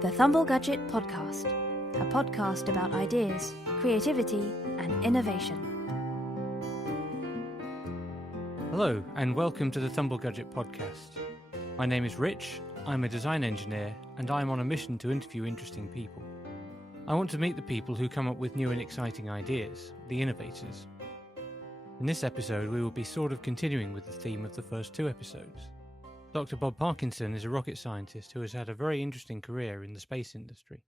The Thumble Gadget Podcast, a podcast about ideas, creativity, and innovation. Hello, and welcome to the Thumble Gadget Podcast. My name is Rich, I'm a design engineer, and I'm on a mission to interview interesting people. I want to meet the people who come up with new and exciting ideas, the innovators. In this episode, we will be sort of continuing with the theme of the first two episodes. Dr. Bob Parkinson is a rocket scientist who has had a very interesting career in the space industry.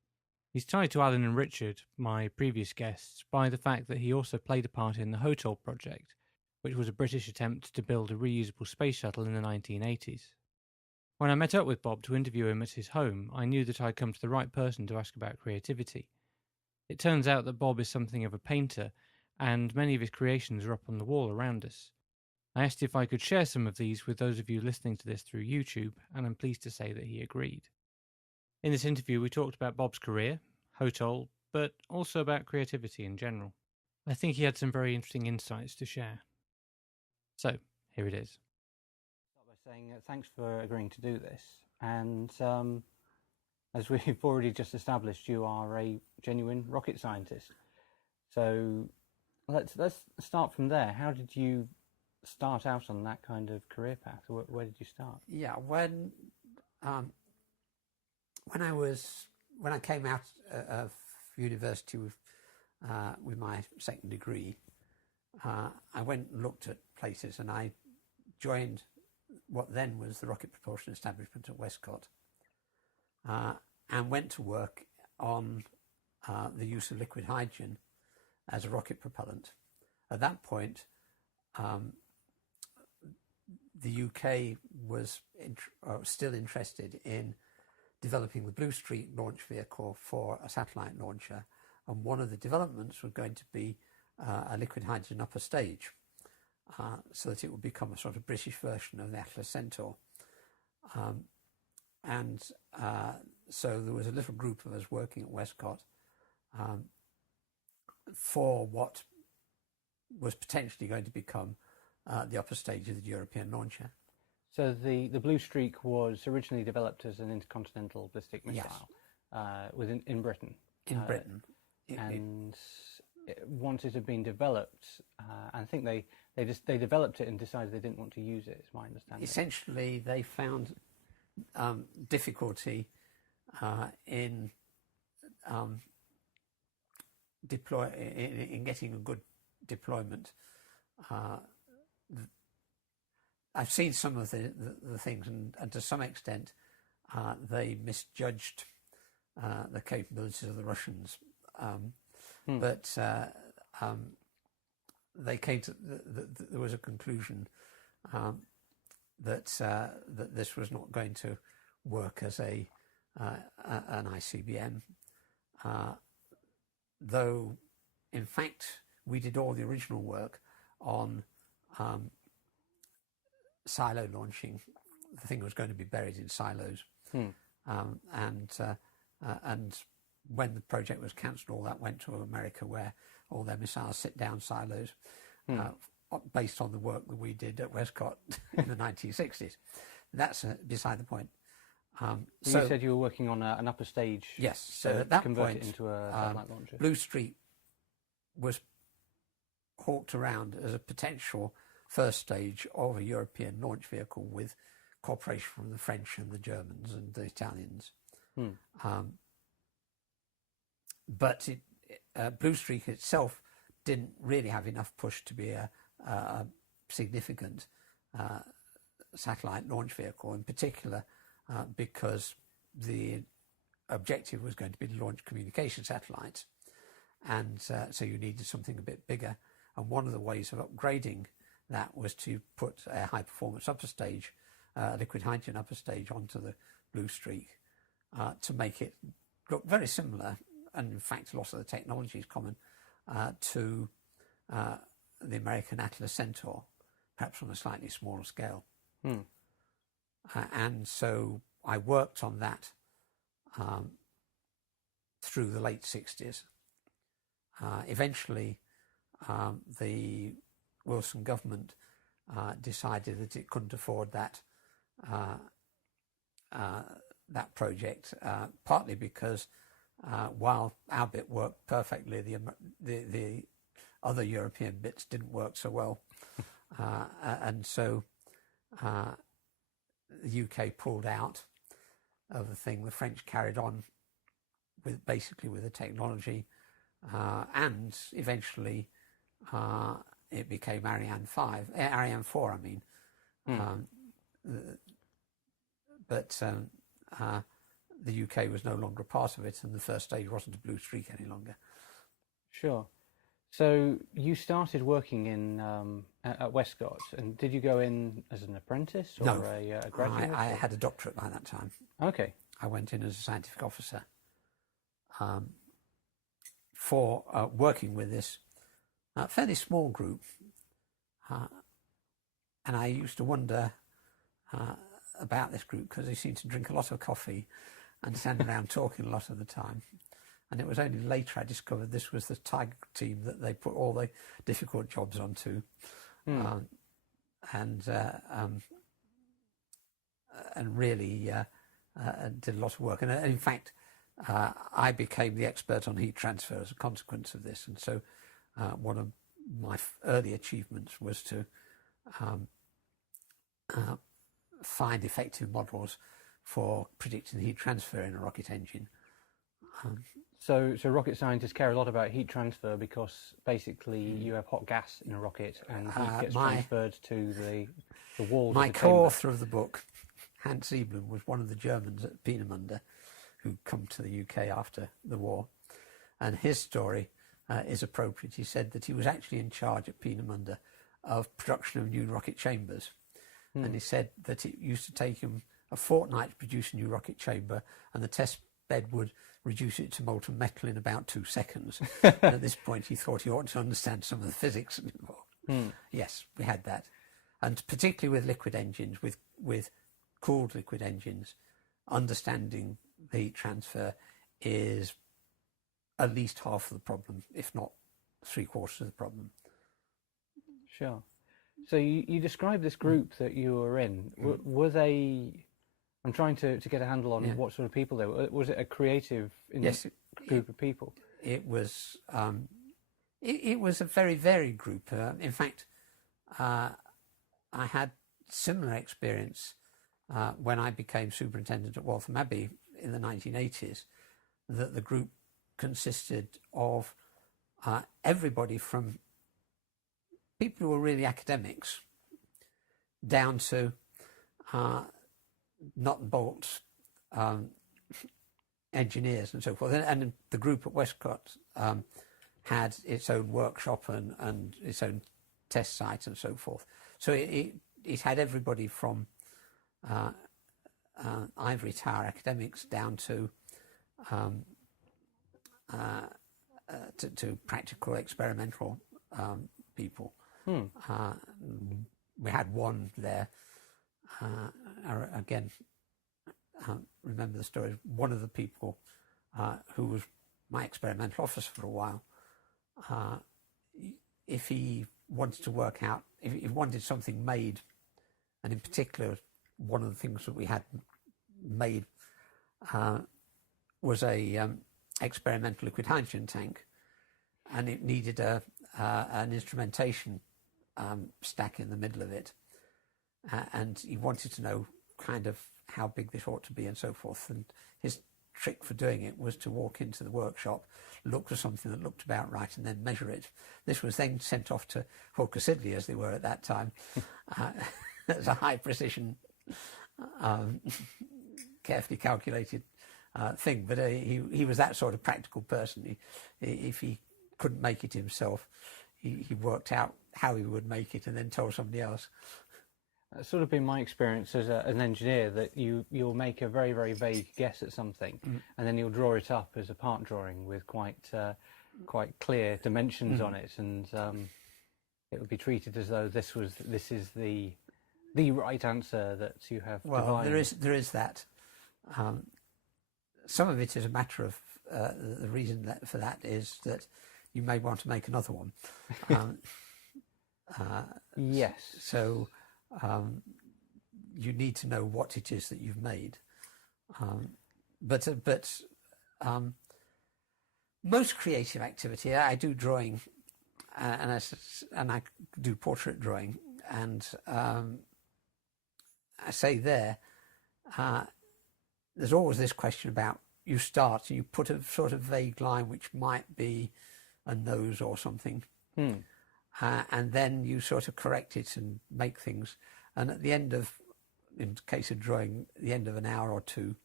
He's tied to Alan and Richard, my previous guests, by the fact that he also played a part in the HOTOL project, which was a British attempt to build a reusable space shuttle in the 1980s. When I met up with Bob to interview him at his home, I knew that I'd come to the right person to ask about creativity. It turns out that Bob is something of a painter, and many of his creations are up on the wall around us. I asked if I could share some of these with those of you listening to this through YouTube, and I'm pleased to say that he agreed. In this interview, we talked about Bob's career, HOTOL, but also about creativity in general. I think he had some very interesting insights to share. So, here it is. I'll start by saying thanks for agreeing to do this. And as we've already just established, you are a genuine rocket scientist. So let's start from there. How did you start out on that kind of career path? Where did you start? Yeah, when I came out of university with my second degree, I went and looked at places, and I joined what then was the rocket propulsion establishment at Westcott, and went to work on the use of liquid hydrogen as a rocket propellant. At that point, the UK was still interested in developing the Blue Streak launch vehicle for a satellite launcher, and one of the developments was going to be a liquid hydrogen upper stage, so that it would become a sort of British version of the Atlas Centaur. So there was a little group of us working at Westcott for what was potentially going to become the upper stage of the European launcher. So the Blue Streak was originally developed as an intercontinental ballistic missile, yes. In Britain. In Britain. And once it had been developed, I think they developed it and decided they didn't want to use it, is my understanding. Essentially, they found difficulty in getting a good deployment. I've seen some of the things, and to some extent they misjudged the capabilities of the Russians. But they came to there was a conclusion that this was not going to work as an ICBM, though in fact we did all the original work on silo launching. The thing was going to be buried in silos, and when the project was cancelled, all that went to America, where all their missiles sit down silos, based on the work that we did at Westcott in the 1960s. That's beside the point. So you said you were working on an upper stage. Yes. So at that convert point, it into a satellite launcher. Blue Streak was hawked around as a potential first stage of a European launch vehicle with cooperation from the French and the Germans and the Italians. But Blue Streak itself didn't really have enough push to be a significant satellite launch vehicle, in particular because the objective was going to be to launch communication satellites, and so you needed something a bit bigger. And one of the ways of upgrading that was to put a high-performance upper stage, liquid hydrogen upper stage, onto the Blue Streak to make it look very similar, and in fact a lot of the technology is common, to the American Atlas Centaur, perhaps on a slightly smaller scale. And so I worked on that through the late 60s. Eventually, the Wilson government decided that it couldn't afford that that project, partly because while our bit worked perfectly, the other European bits didn't work so well, and so the UK pulled out of the thing. The French carried on with the technology, and eventually it became Ariane 4. I mean, but the UK was no longer part of it, and the first stage wasn't a blue streak any longer. Sure. So you started working in at Westcott, and did you go in as an apprentice or No, a graduate? I had a doctorate by that time. Okay. I went in as a scientific officer for working with this fairly small group, and I used to wonder about this group because they seemed to drink a lot of coffee and stand around talking a lot of the time. And it was only later I discovered this was the Tiger team that they put all the difficult jobs onto, and really did a lot of work. And in fact, I became the expert on heat transfer as a consequence of this. And so one of my early achievements was to find effective models for predicting heat transfer in a rocket engine. So rocket scientists care a lot about heat transfer because basically you have hot gas in a rocket and heat gets transferred to the walls. My of the co-author of the book, Hans Sieblum, was one of the Germans at Peenemünde who come to the UK after the war, and his story is appropriate. He said that he was actually in charge at Peenemünde of production of new rocket chambers, and he said that it used to take him a fortnight to produce a new rocket chamber, and the test bed would reduce it to molten metal in about 2 seconds. And at this point, he thought he ought to understand some of the physics involved. Yes, we had that, and particularly with liquid engines, with cooled liquid engines, understanding the heat transfer is at least half of the problem, if not 3/4 of the problem. Sure. So you described this group that you were in. Were they? I'm trying to get a handle on what sort of people they were. Was it a creative group of people? It was. It was a very varied group. In fact, I had similar experience when I became superintendent at Waltham Abbey in the 1980s. That the group consisted of everybody from people who were really academics down to nut and bolt engineers and so forth. And the group at Westcott had its own workshop and its own test site and so forth. So it had everybody from ivory tower academics down to practical experimental people. We had one there. Again, remember the story. One of the people who was my experimental officer for a while, if he wanted to work out, if he wanted something made, and in particular, one of the things that we had made was a experimental liquid hydrogen tank, and it needed an instrumentation stack in the middle of it. And he wanted to know kind of how big this ought to be and so forth. And his trick for doing it was to walk into the workshop, look for something that looked about right, and then measure it. This was then sent off to Hawker Siddeley, as they were at that time, as a high precision, carefully calculated thing. But he was that sort of practical person. If he couldn't make it himself, he worked out how he would make it and then told somebody else. That's sort of been my experience as an engineer, that you'll make a very, very vague guess at something, and then you'll draw it up as a part drawing with quite clear dimensions on it, and it would be treated as though this is the right answer that you have. Well, there is that. Some of it is a matter of the reason for that is that you may want to make another one. Yes. So you need to know what it is that you've made. But most creative activity, I do drawing, and I do portrait drawing, and I say there's always this question about, you start and you put a sort of vague line which might be a nose or something, and then you sort of correct it and make things, and at the end of, in case of drawing, the end of an hour or two,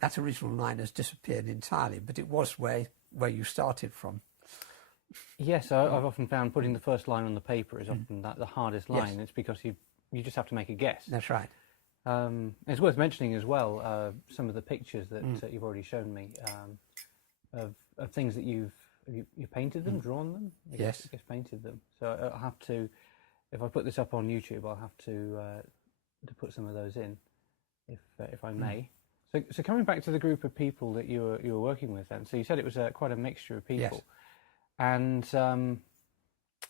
that original line has disappeared entirely, but it was where you started from. Yes, I've often found putting the first line on the paper is often the hardest line. Yes. It's because you just have to make a guess. That's right. It's worth mentioning as well some of the pictures that you've already shown me of things that you painted them, drawn them. Yes. I guess painted them. So I'll have to, if I put this up on YouTube, I'll have to put some of those in, if I may. So coming back to the group of people that you were working with then, so you said it was quite a mixture of people. Yes. And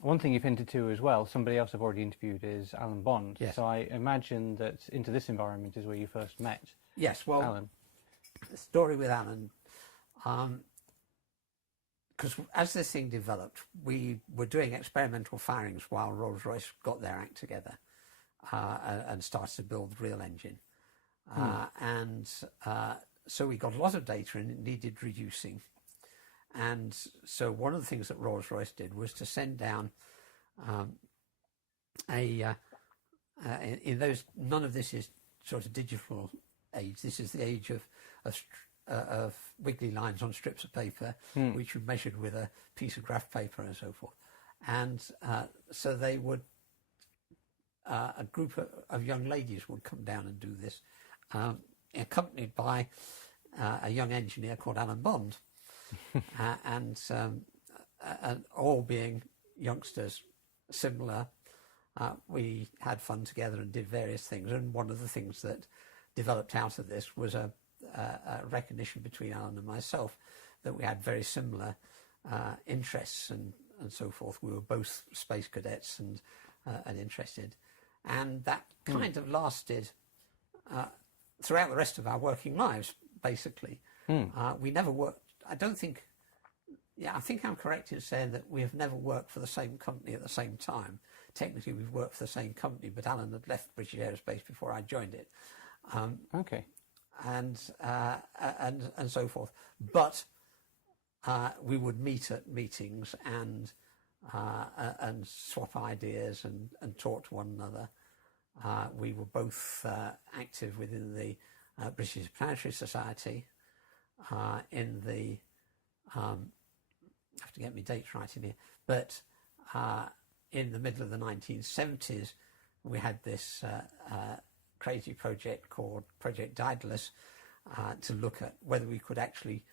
one thing you've hinted to as well, somebody else I've already interviewed, is Alan Bond. Yes. So I imagine that into this environment is where you first met. Yes, well, Alan. The story with Alan, because as this thing developed, we were doing experimental firings while Rolls-Royce got their act together and started to build the real engine. So we got a lot of data and it needed reducing. And so one of the things that Rolls-Royce did was to send down in those, none of this is sort of digital age. This is the age of wiggly lines on strips of paper, which were measured with a piece of graph paper and so forth. And so they would, a group of young ladies would come down and do this, accompanied by a young engineer called Alan Bond. And all being youngsters, similar, we had fun together and did various things. And one of the things that developed out of this was a recognition between Alan and myself that we had very similar interests and so forth. We were both space cadets and interested, and that kind of lasted throughout the rest of our working lives. Basically, we never worked. I think I'm correct in saying that we have never worked for the same company at the same time. Technically, we've worked for the same company, but Alan had left British Aerospace before I joined it. Okay. And so forth. But we would meet at meetings and swap ideas and talk to one another. We were both active within the British Planetary Society. In the I have to get my dates right in here, but in the middle of the 1970s, we had this crazy project called Project Daedalus to look at whether we could actually,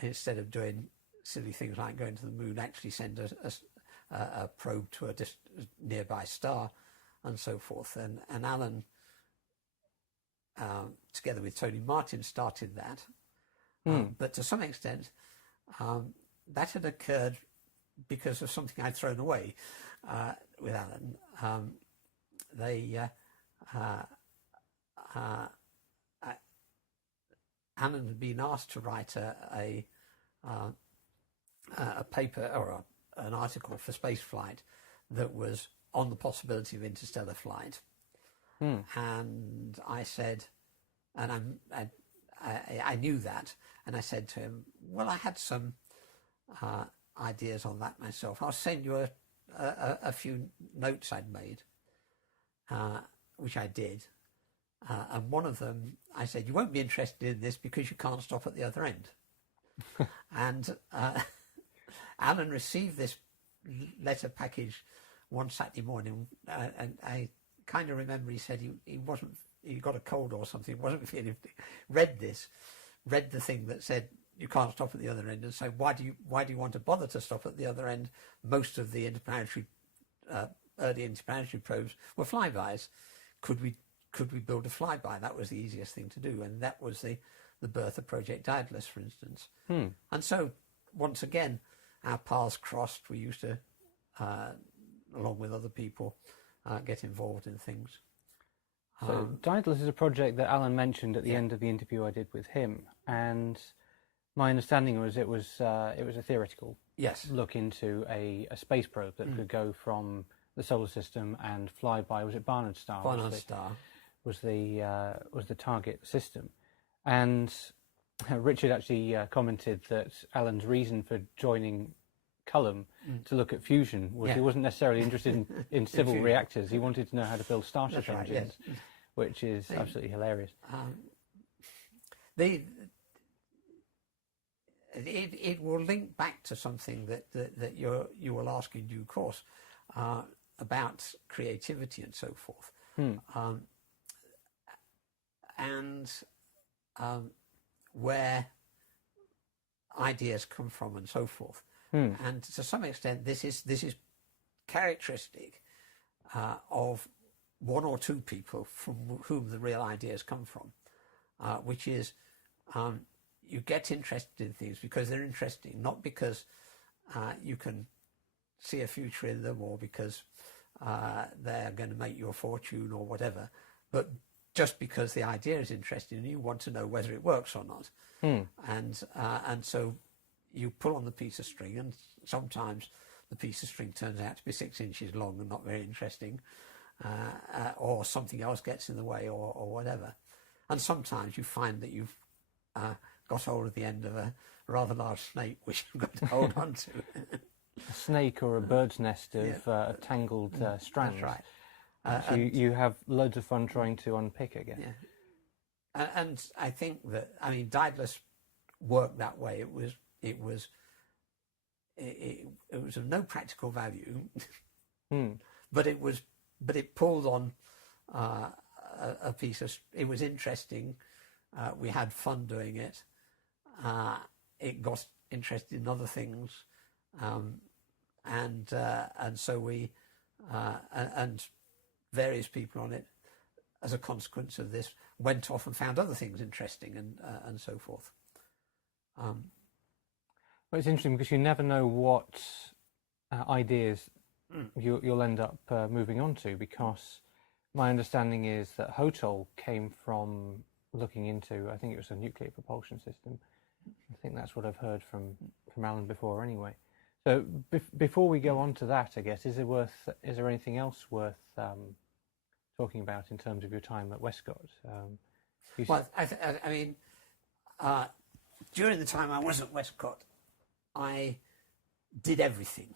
instead of doing silly things like going to the moon, actually send a probe to a nearby star and so forth. And Alan, together with Tony Martin, started that. But to some extent, that had occurred because of something I'd thrown away with Alan. Alan had been asked to write a paper or an article for spaceflight that was on the possibility of interstellar flight. And I said, and I knew that, and I said to him, well, I had some ideas on that myself. I'll send you a few notes I'd made, which I did. And one of them, I said, you won't be interested in this because you can't stop at the other end. And Alan received this letter package one Saturday morning, and I kind of remember he said he got a cold or something, wasn't feeling, read the thing that said you can't stop at the other end, and so why do you want to bother to stop at the other end? Most of the early interplanetary probes were flybys. Could we build a flyby? That was the easiest thing to do, and that was the birth of Project Daedalus, for instance. And so once again, our paths crossed. We used to, along with other people, get involved in things. So Daedalus is a project that Alan mentioned at the end of the interview I did with him, and my understanding was it was a theoretical look into a space probe that could go from the solar system and fly by. Was it Barnard Star? Barnard Star was the target system, and Richard actually commented that Alan's reason for joining Cullum to look at fusion was he wasn't necessarily interested in civil reactors. He wanted to know how to build starship engines, which is absolutely hilarious. It will link back to something that you will ask in due course about creativity and so forth, and where ideas come from and so forth. And to some extent, this is characteristic of one or two people from whom the real ideas come from, which is you get interested in things because they're interesting, not because you can see a future in them or because they're going to make you a fortune or whatever, but just because the idea is interesting and you want to know whether it works or not. And so you pull on the piece of string, and sometimes the piece of string turns out to be 6 inches long and not very interesting, or something else gets in the way or whatever. And sometimes you find that you've got hold of the end of a rather large snake which you've got to hold on to. A snake or a bird's nest of tangled strands. That's right. You have loads of fun trying to unpick again. And I think that, Daedalus worked that way. It was of no practical value, but it pulled on a piece of. It was interesting. We had fun doing it. It got interested in other things, and so we and various people on it, as a consequence of this, went off and found other things interesting and so forth. Well, it's interesting because you never know what ideas you'll end up moving on to, because my understanding is that HOTOL came from looking into, I think it was a nuclear propulsion system. I think that's what I've heard from Alan before anyway. So before we go on to that, I guess, is there anything else worth talking about in terms of your time at Westcott? During the time I was at Westcott, I did everything.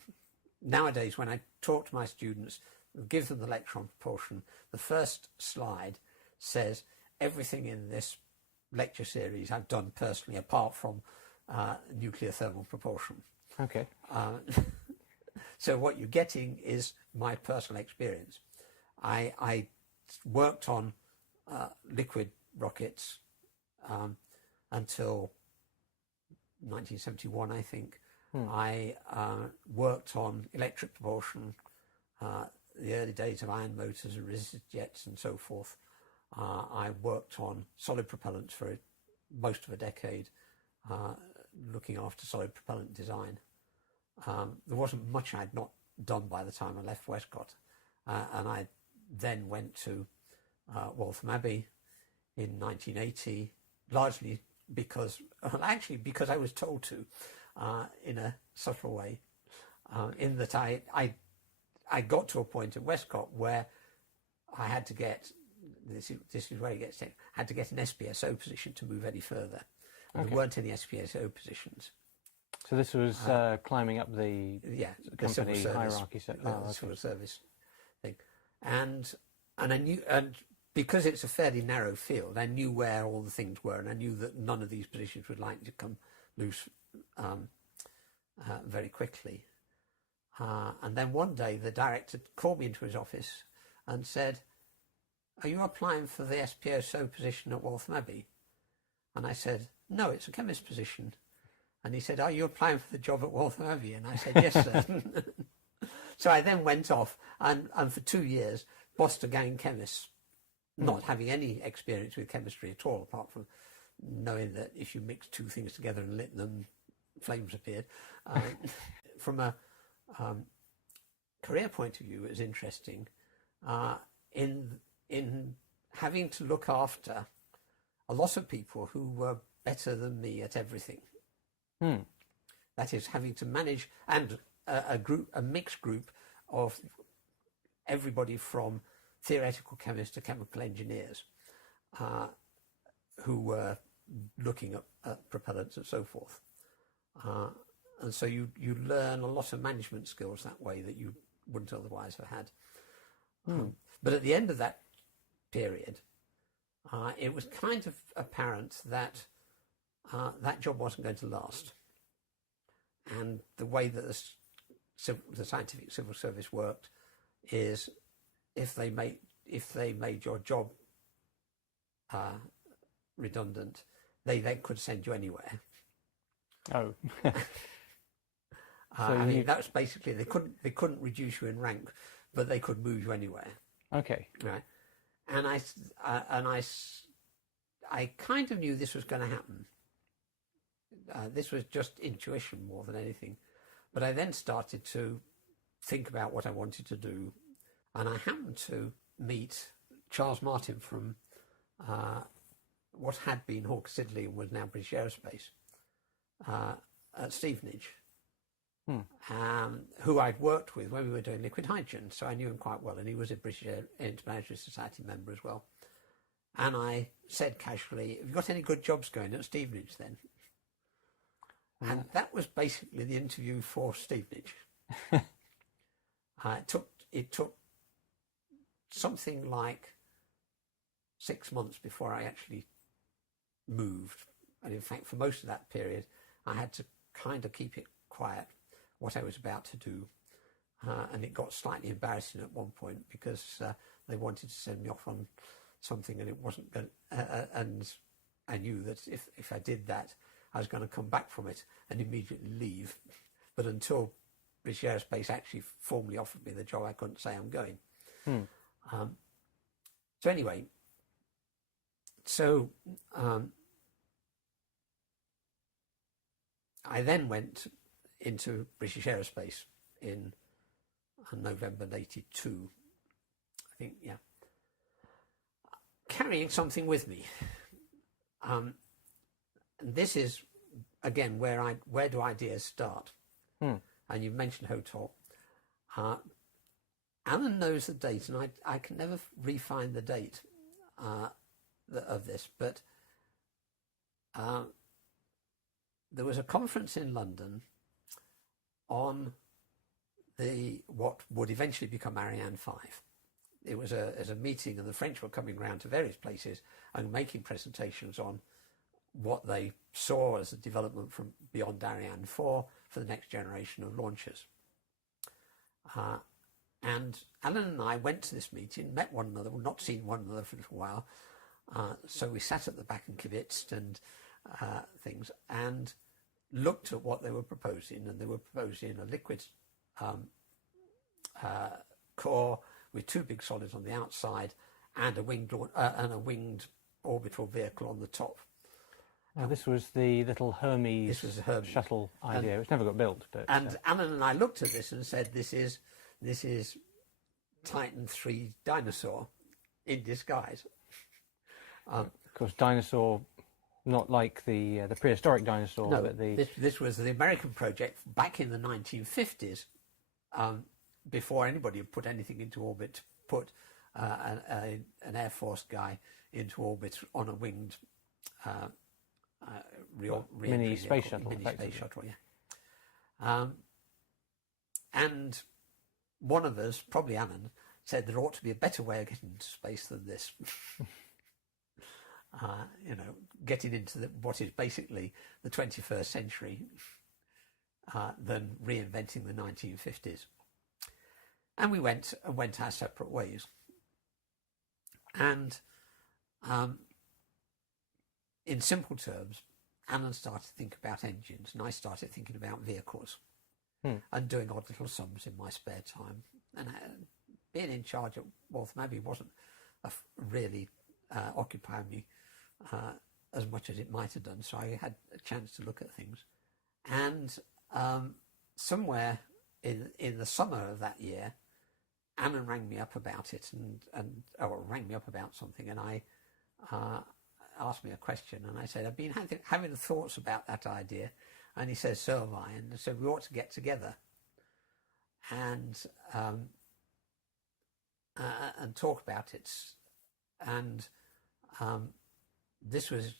Nowadays, when I talk to my students, give them the lecture on propulsion, the first slide says everything in this lecture series I've done personally, apart from nuclear thermal propulsion. Okay. So what you're getting is my personal experience. I worked on liquid rockets until 1971, I think. I worked on electric propulsion, the early days of iron motors and resistor jets and so forth. I worked on solid propellants for most of a decade, looking after solid propellant design. There wasn't much I'd not done by the time I left Westcott, and I then went to Waltham Abbey in 1980, largely because I was told to, in a subtle way, in that I got to a point at Westcott where I had to get, this is where it gets taken, had to get an SPSO position to move any further. Okay. There weren't any SPSO positions. So this was climbing up the company civil hierarchy. Civil service thing, and I knew, and because it's a fairly narrow field, I knew where all the things were, and I knew that none of these positions would likely to come loose very quickly. And then one day the director called me into his office and said, "Are you applying for the SPSO position at Waltham Abbey?" And I said, "No, it's a chemist position." And he said, "Are you applying for the job at Waltham Abbey?" And I said, "Yes, sir." So I then went off and for 2 years bossed a gang chemists, not having any experience with chemistry at all, apart from knowing that if you mix two things together and lit them, flames appeared. From a career point of view, it was interesting in having to look after a lot of people who were better than me at everything. That is, having to manage, and a mixed group of everybody from theoretical chemists to chemical engineers who were looking at propellants and so forth. And so you learn a lot of management skills that way that you wouldn't otherwise have had. But at the end of that period, it was kind of apparent that that job wasn't going to last. And the way that the scientific civil service worked is if they made your job redundant, they then could send you anywhere. Oh. I mean, that was basically, they couldn't reduce you in rank, but they could move you anywhere. Okay. Right. And I kind of knew this was going to happen. This was just intuition more than anything. But I then started to think about what I wanted to do. And I happened to meet Charles Martin from what had been Hawker Siddeley and was now British Aerospace at Stevenage, who I'd worked with when we were doing liquid hydrogen. So I knew him quite well. And he was a British Interplanetary Society member as well. And I said casually, have you got any good jobs going at Stevenage then? And that was basically the interview for Stevenage. It took something like 6 months before I actually moved. And in fact, for most of that period, I had to kind of keep it quiet, what I was about to do. And it got slightly embarrassing at one point because they wanted to send me off on something and it wasn't going and I knew that if I did that, I was going to come back from it and immediately leave. But until British Aerospace actually formally offered me the job, I couldn't say I'm going. So anyway, I then went into British Aerospace in November 1982, I think, yeah, carrying something with me. And this is, again, where do ideas start? And you mentioned HOTOL. Alan knows the date, and I can never re-find the date of this, but there was a conference in London on what would eventually become Ariane 5. It was a meeting, and the French were coming around to various places and making presentations on what they saw as a development from beyond Ariane 4 for the next generation of launchers. And Alan and I went to this meeting, met one another, we'd not seen one another for a little while, so we sat at the back and kibitzed and things, and looked at what they were proposing, and they were proposing a liquid core with two big solids on the outside and a winged orbital vehicle on the top. Now, this was the little Hermes shuttle idea, which never got built. But Alan and I looked at this and said, "This is Titan III dinosaur in disguise." Of course, dinosaur, not like the prehistoric dinosaur, no, but this was the American project back in the 1950s, before anybody had put anything into orbit. Put an Air Force guy into orbit on a winged mini space shuttle. Mini space shuttle, yeah. And one of us, probably Alan, said there ought to be a better way of getting into space than this. Getting into what is basically the 21st century than reinventing the 1950s. And we went our separate ways. And in simple terms, Alan started to think about engines, and I started thinking about vehicles and doing odd little sums in my spare time. And being in charge at Waltham Abbey wasn't really occupying me as much as it might have done, so I had a chance to look at things. And somewhere in the summer of that year, Alan rang me up about it or rang me up about something, and I asked me a question, and I said, I've been having thoughts about that idea, and he said, so have I, and I said, we ought to get together and talk about it. And this was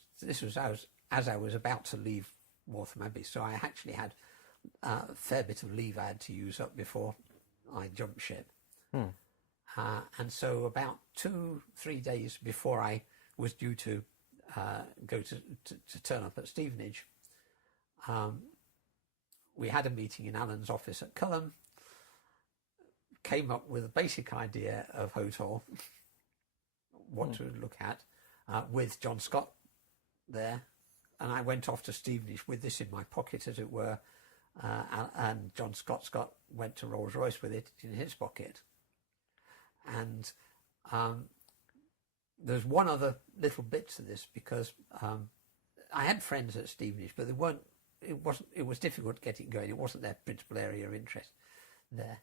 as I was about to leave Waltham Abbey, so I actually had a fair bit of leave I had to use up before I jumped ship. And so about 2-3 days before I was due to go to turn up at Stevenage, we had a meeting in Alan's office at Culham, came up with a basic idea of HOTOL, what to look at, with John Scott there, and I went off to Stevenage with this in my pocket, as it were, and John Scott went to Rolls-Royce with it in his pocket. And there's one other little bit to this, because I had friends at Stevenage, but it was difficult getting going. It wasn't their principal area of interest there.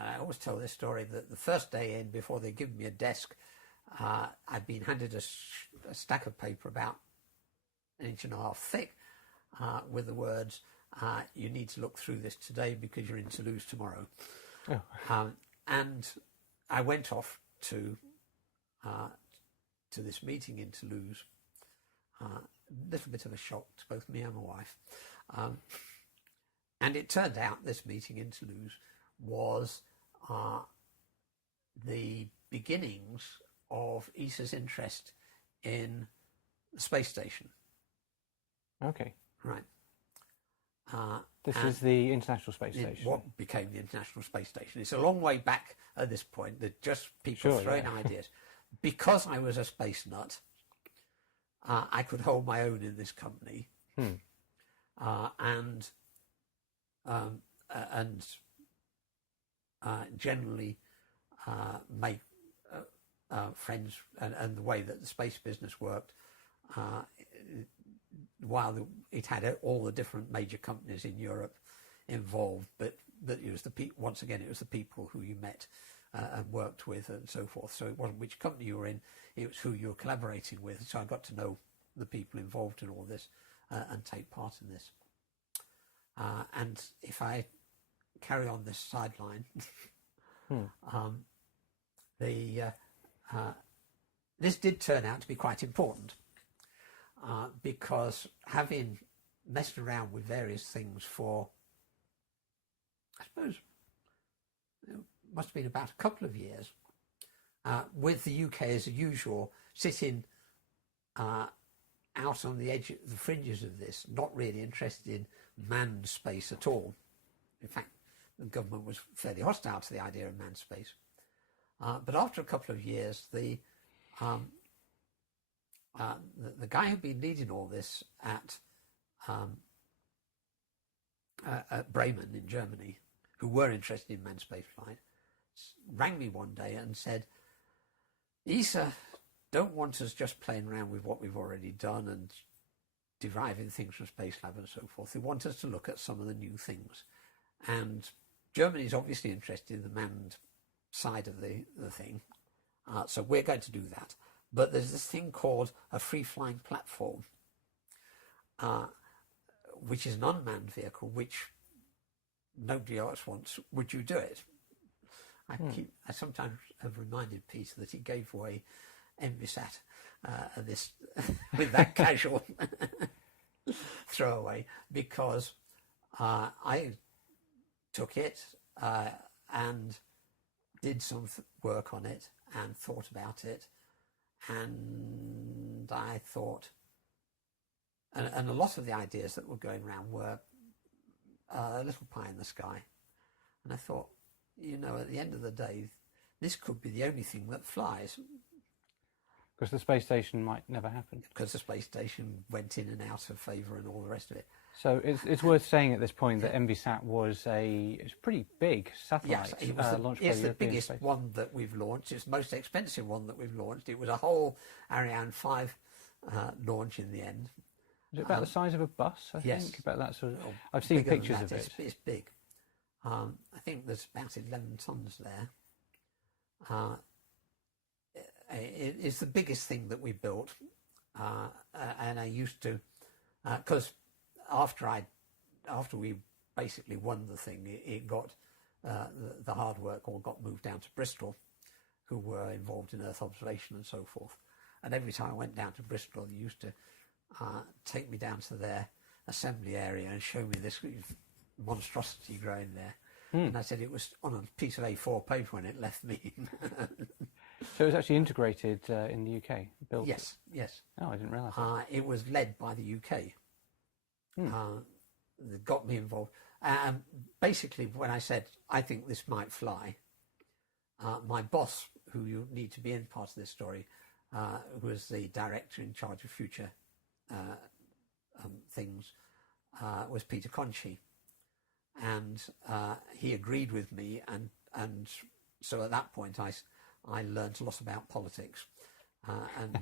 I always tell this story that the first day in, before they give me a desk, I'd been handed a stack of paper about 1.5 inches thick, with the words, you need to look through this today because you're in Toulouse tomorrow. Oh. And I went off to this meeting in Toulouse. A little bit of a shock to both me and my wife. And it turned out this meeting in Toulouse was the beginnings of ESA's interest in the space station. Okay. Right. This is the International Space Station. What became the International Space Station. It's a long way back at this point. That just people throwing ideas. Because I was a space nut, I could hold my own in this company, and generally make friends. And the way that the space business worked, while it had all the different major companies in Europe involved, but it was once again it was the people who you met and worked with and so forth. So it wasn't which company you were in, it was who you were collaborating with. So I got to know the people involved in all this and take part in this. And if I carry on this sideline, this did turn out to be quite important, because having messed around with various things for, I suppose, it must have been about a couple of years, with the UK as usual sitting out on the edge, the fringes of this, not really interested in manned space at all. In fact, the government was fairly hostile to the idea of manned space. But after a couple of years, the guy who'd been leading all this at Bremen in Germany, who were interested in manned space flight, rang me one day and said, ESA don't want us just playing around with what we've already done and deriving things from Space Lab and so forth. They want us to look at some of the new things. And Germany's obviously interested in the manned side of the thing. So we're going to do that. But there's this thing called a free-flying platform, which is an unmanned vehicle, which nobody else wants. Would you do it? I sometimes have reminded Peter that he gave away MVSAT this with that casual throwaway, because I took it and did some work on it and thought about it, and I thought, and a lot of the ideas that were going around were a little pie in the sky, and I thought, at the end of the day, this could be the only thing that flies. Because the space station might never happen. Because the space station went in and out of favour and all the rest of it. So it's worth saying at this point that MVSAT was a pretty big satellite. Yes, it's the biggest one that we've launched. It's the most expensive one that we've launched. It was a whole Ariane 5 launch in the end. Is it about the size of a bus, I think? About that sort of. I've seen Bigger pictures than of that. it. It's big. I think there's about 11 tons there. it's the biggest thing that we built, and I used to, because after we basically won the thing, it got the hard work all got moved down to Bristol, who were involved in Earth observation and so forth. And every time I went down to Bristol, they used to take me down to their assembly area and show me this monstrosity growing there. And I said it was on a piece of A4 paper when it left me. So it was actually integrated in the UK, built? Yes. Oh, I didn't realise that. It was led by the UK. That got me involved. Basically, when I said, I think this might fly, my boss, who you need to be in part of this story, who was the director in charge of future things, was Peter Conchie. And he agreed with me, and so at that point I learned a lot about politics and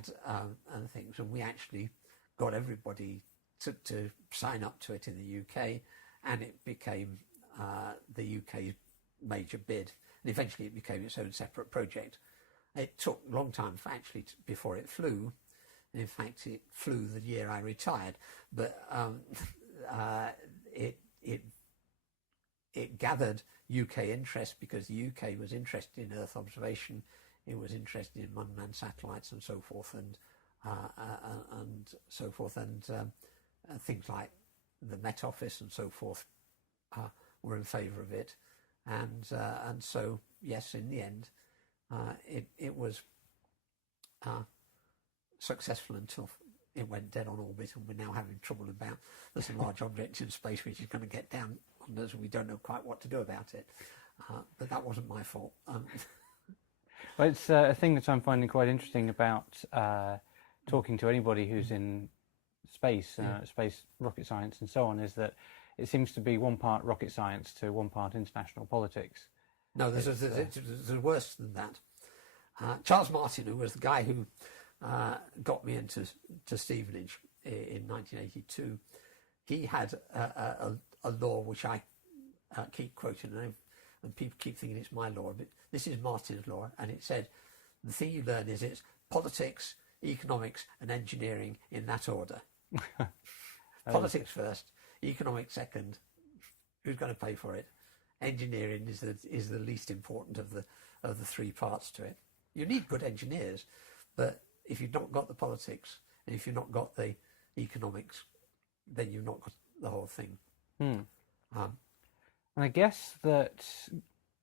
things, and we actually got everybody to sign up to it in the UK, and it became the UK's major bid, and eventually it became its own separate project. It took a long time actually before it flew, and in fact it flew the year I retired, but it gathered UK interest because the UK was interested in Earth observation. It was interested in unmanned satellites and so forth, and so forth, and things like the Met Office and so forth were in favour of it, and so yes, in the end, it was successful until it went dead on orbit, and we're now having trouble about there's a large object in space which is going to get down on us, and we don't know quite what to do about it. But that wasn't my fault. Well, it's a thing that I'm finding quite interesting about talking to anybody who's in space, space rocket science and so on, is that it seems to be one part rocket science to one part international politics. No, there's worse than that. Charles Martin, who was the guy who got me into Stevenage in 1982, he had a law which I keep quoting, and people keep thinking it's my law, but this is Martin's law, and it said the thing you learn is it's politics, economics and engineering in that order. Politics first, economics second, who's going to pay for it? Engineering is the least important of the three parts to it. You need good engineers, but if you've not got the politics and if you've not got the economics, then you've not got the whole thing. And I guess that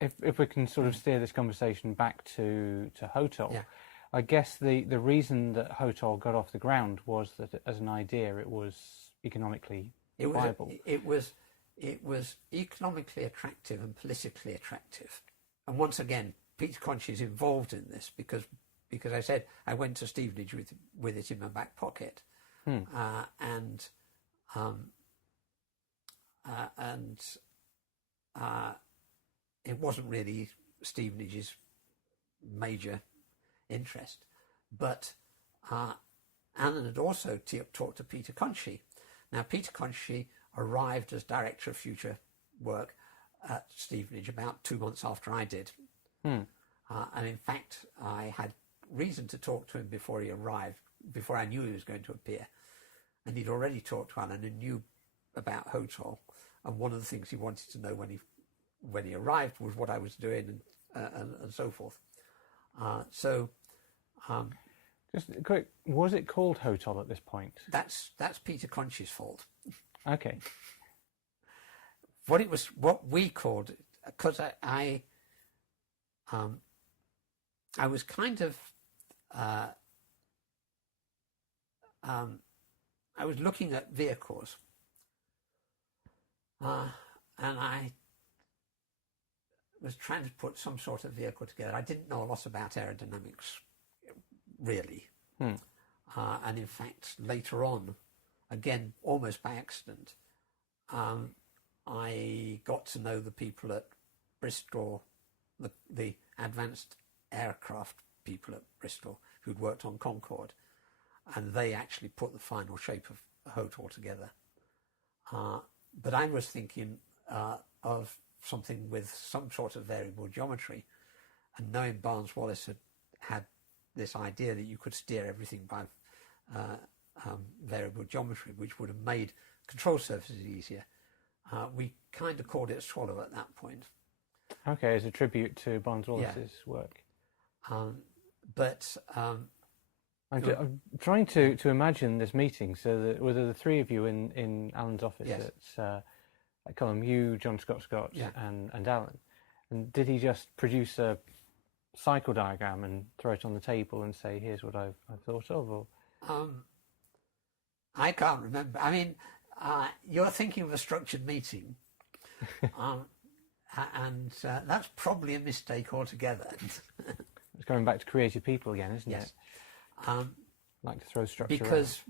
if we can sort of steer this conversation back to HOTOL, I guess the reason that HOTOL got off the ground was that as an idea it was economically viable. It was economically attractive and politically attractive. And once again, Peter Conchie is involved in this because I said I went to Stevenage with it in my back pocket, and it wasn't really Stevenage's major interest, but Alan had also talked to Peter Conchie. Now, Peter Conchie arrived as Director of Future Work at Stevenage about 2 months after I did. And in fact, I had reason to talk to him before he arrived, before I knew he was going to appear. And he'd already talked to Alan and knew about HOTOL. And one of the things he wanted to know when he arrived was what I was doing and so forth. Just quick, was it called HOTOL at this point? That's Peter Conchie's fault. Okay. What we called it, because I was kind of I was looking at vehicles, and I was trying to put some sort of vehicle together. I didn't know a lot about aerodynamics, really. And in fact, later on, again, almost by accident, I got to know the people at Bristol, the advanced aircraft people at Bristol who'd worked on Concorde, and they actually put the final shape of HOTOL together. But I was thinking of something with some sort of variable geometry, and knowing Barnes-Wallis had this idea that you could steer everything by variable geometry, which would have made control surfaces easier, we kind of called it Swallow at that point. Okay, as a tribute to Barnes-Wallis's work. I'm trying to imagine this meeting. So that whether the three of you in Alan's office, yes. at Column, you, John Scott, yeah. and Alan, and did he just produce a cycle diagram and throw it on the table and say, "Here's what I've thought of"? Or I can't remember. I mean, you're thinking of a structured meeting, and that's probably a mistake altogether. It's going back to creative people again, isn't yes. it? Like to throw structure because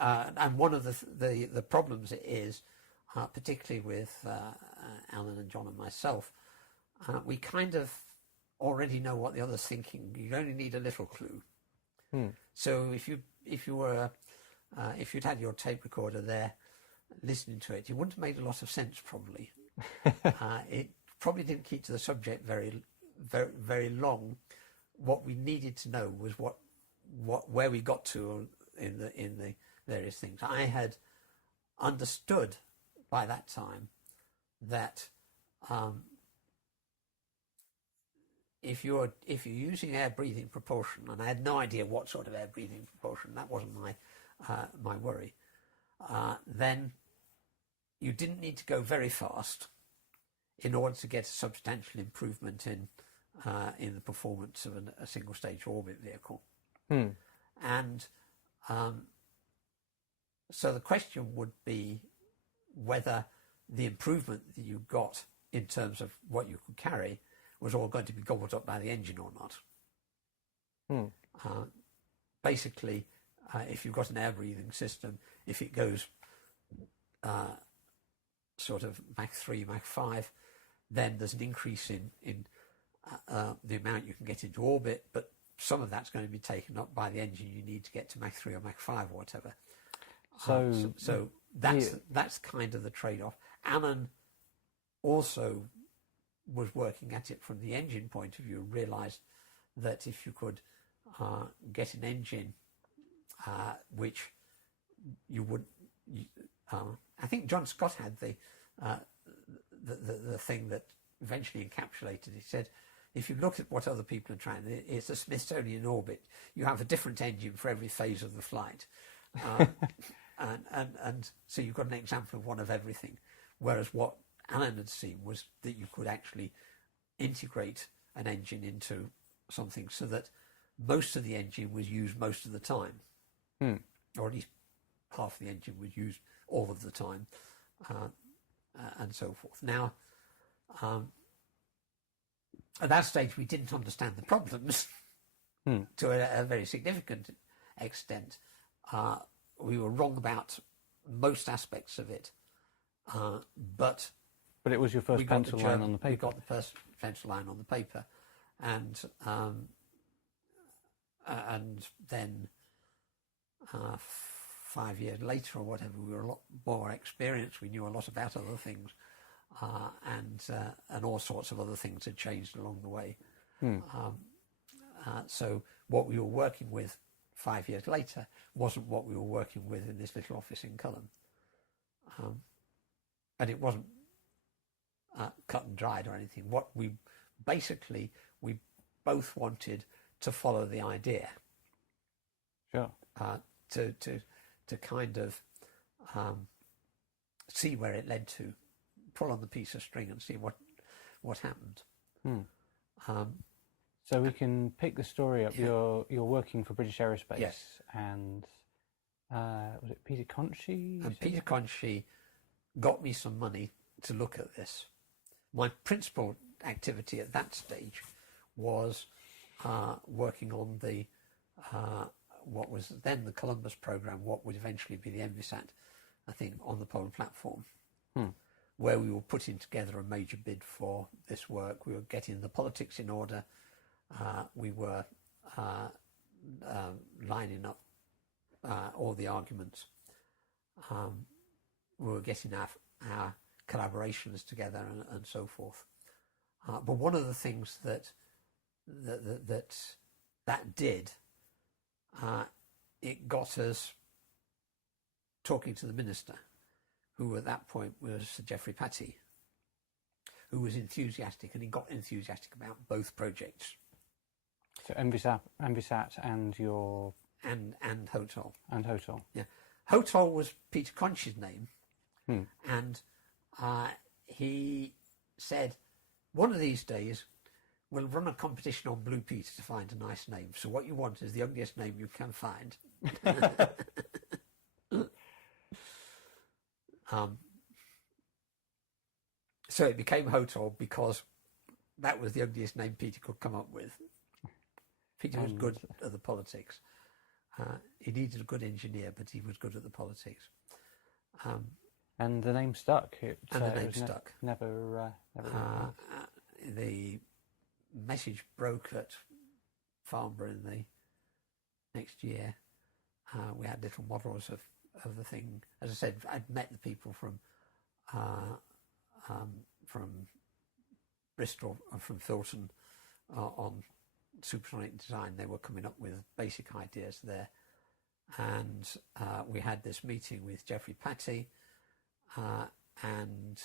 and one of the problems is, particularly with Alan and John and myself, we kind of already know what the other's thinking. You only need a little clue. So if you'd had your tape recorder there listening to it, you wouldn't have made a lot of sense probably. It probably didn't keep to the subject very long. What we needed to know was where we got to in the various things. I had understood by that time that if you're using air breathing propulsion, and I had no idea what sort of air breathing propulsion, that wasn't my worry, then you didn't need to go very fast in order to get a substantial improvement in the performance of a single stage orbit vehicle. And so the question would be whether the improvement that you got in terms of what you could carry was all going to be gobbled up by the engine or not. Basically, if you've got an air breathing system, if it goes sort of Mach 3, Mach 5, then there's an increase in the amount you can get into orbit, but some of that's going to be taken up by the engine you need to get to Mach 3 or Mach 5 or whatever. So that's kind of the trade-off. Alan also was working at it from the engine point of view, realised that if you could get an engine which you would... I think John Scott had the thing that eventually encapsulated. He said, if you look at what other people are trying, it's a Smithsonian orbit. You have a different engine for every phase of the flight. And so you've got an example of one of everything. Whereas what Alan had seen was that you could actually integrate an engine into something so that most of the engine was used most of the time. Or at least half the engine was used all of the time, and so forth. Now, at that stage, we didn't understand the problems to a very significant extent. We were wrong about most aspects of it, but it was your first pencil line on the paper. We got the first pencil line on the paper, and then 5 years later or whatever, we were a lot more experienced. We knew a lot about other things, and all sorts of other things had changed along the way. So what we were working with 5 years later wasn't what we were working with in this little office in Culham, and it wasn't cut and dried or anything. What we both wanted to follow the idea. Sure. To kind of see where it led to, pull on the piece of string and see what happened. So we can pick the story up. You're working for British Aerospace, yes. And was it Peter Conchie? And Peter Conchie got me some money to look at this. My principal activity at that stage was working on the what was then the Columbus program, what would eventually be the Envisat, I think, on the polar platform, where we were putting together a major bid for this work. We were getting the politics in order. We were lining up all the arguments. We were getting our collaborations together and so forth. But one of the things that that did, it got us talking to the minister, who at that point was Sir Geoffrey Patty, who was enthusiastic, and he got enthusiastic about both projects. So Envisat and your... And HOTOL. And HOTOL. Yeah. HOTOL was Peter Conch's name, and he said, one of these days we'll run a competition on Blue Peter to find a nice name. So what you want is the ugliest name you can find. So it became HOTOL because that was the ugliest name Peter could come up with. Peter was good at the politics. He needed a good engineer, but he was good at the politics. And the name stuck. The name stuck. Never. The message broke at Farnborough in the next year. We had little models of the thing. As I said, I'd met the people from Bristol, from Filton, on supersonic design. They were coming up with basic ideas there, and we had this meeting with Geoffrey Patty, and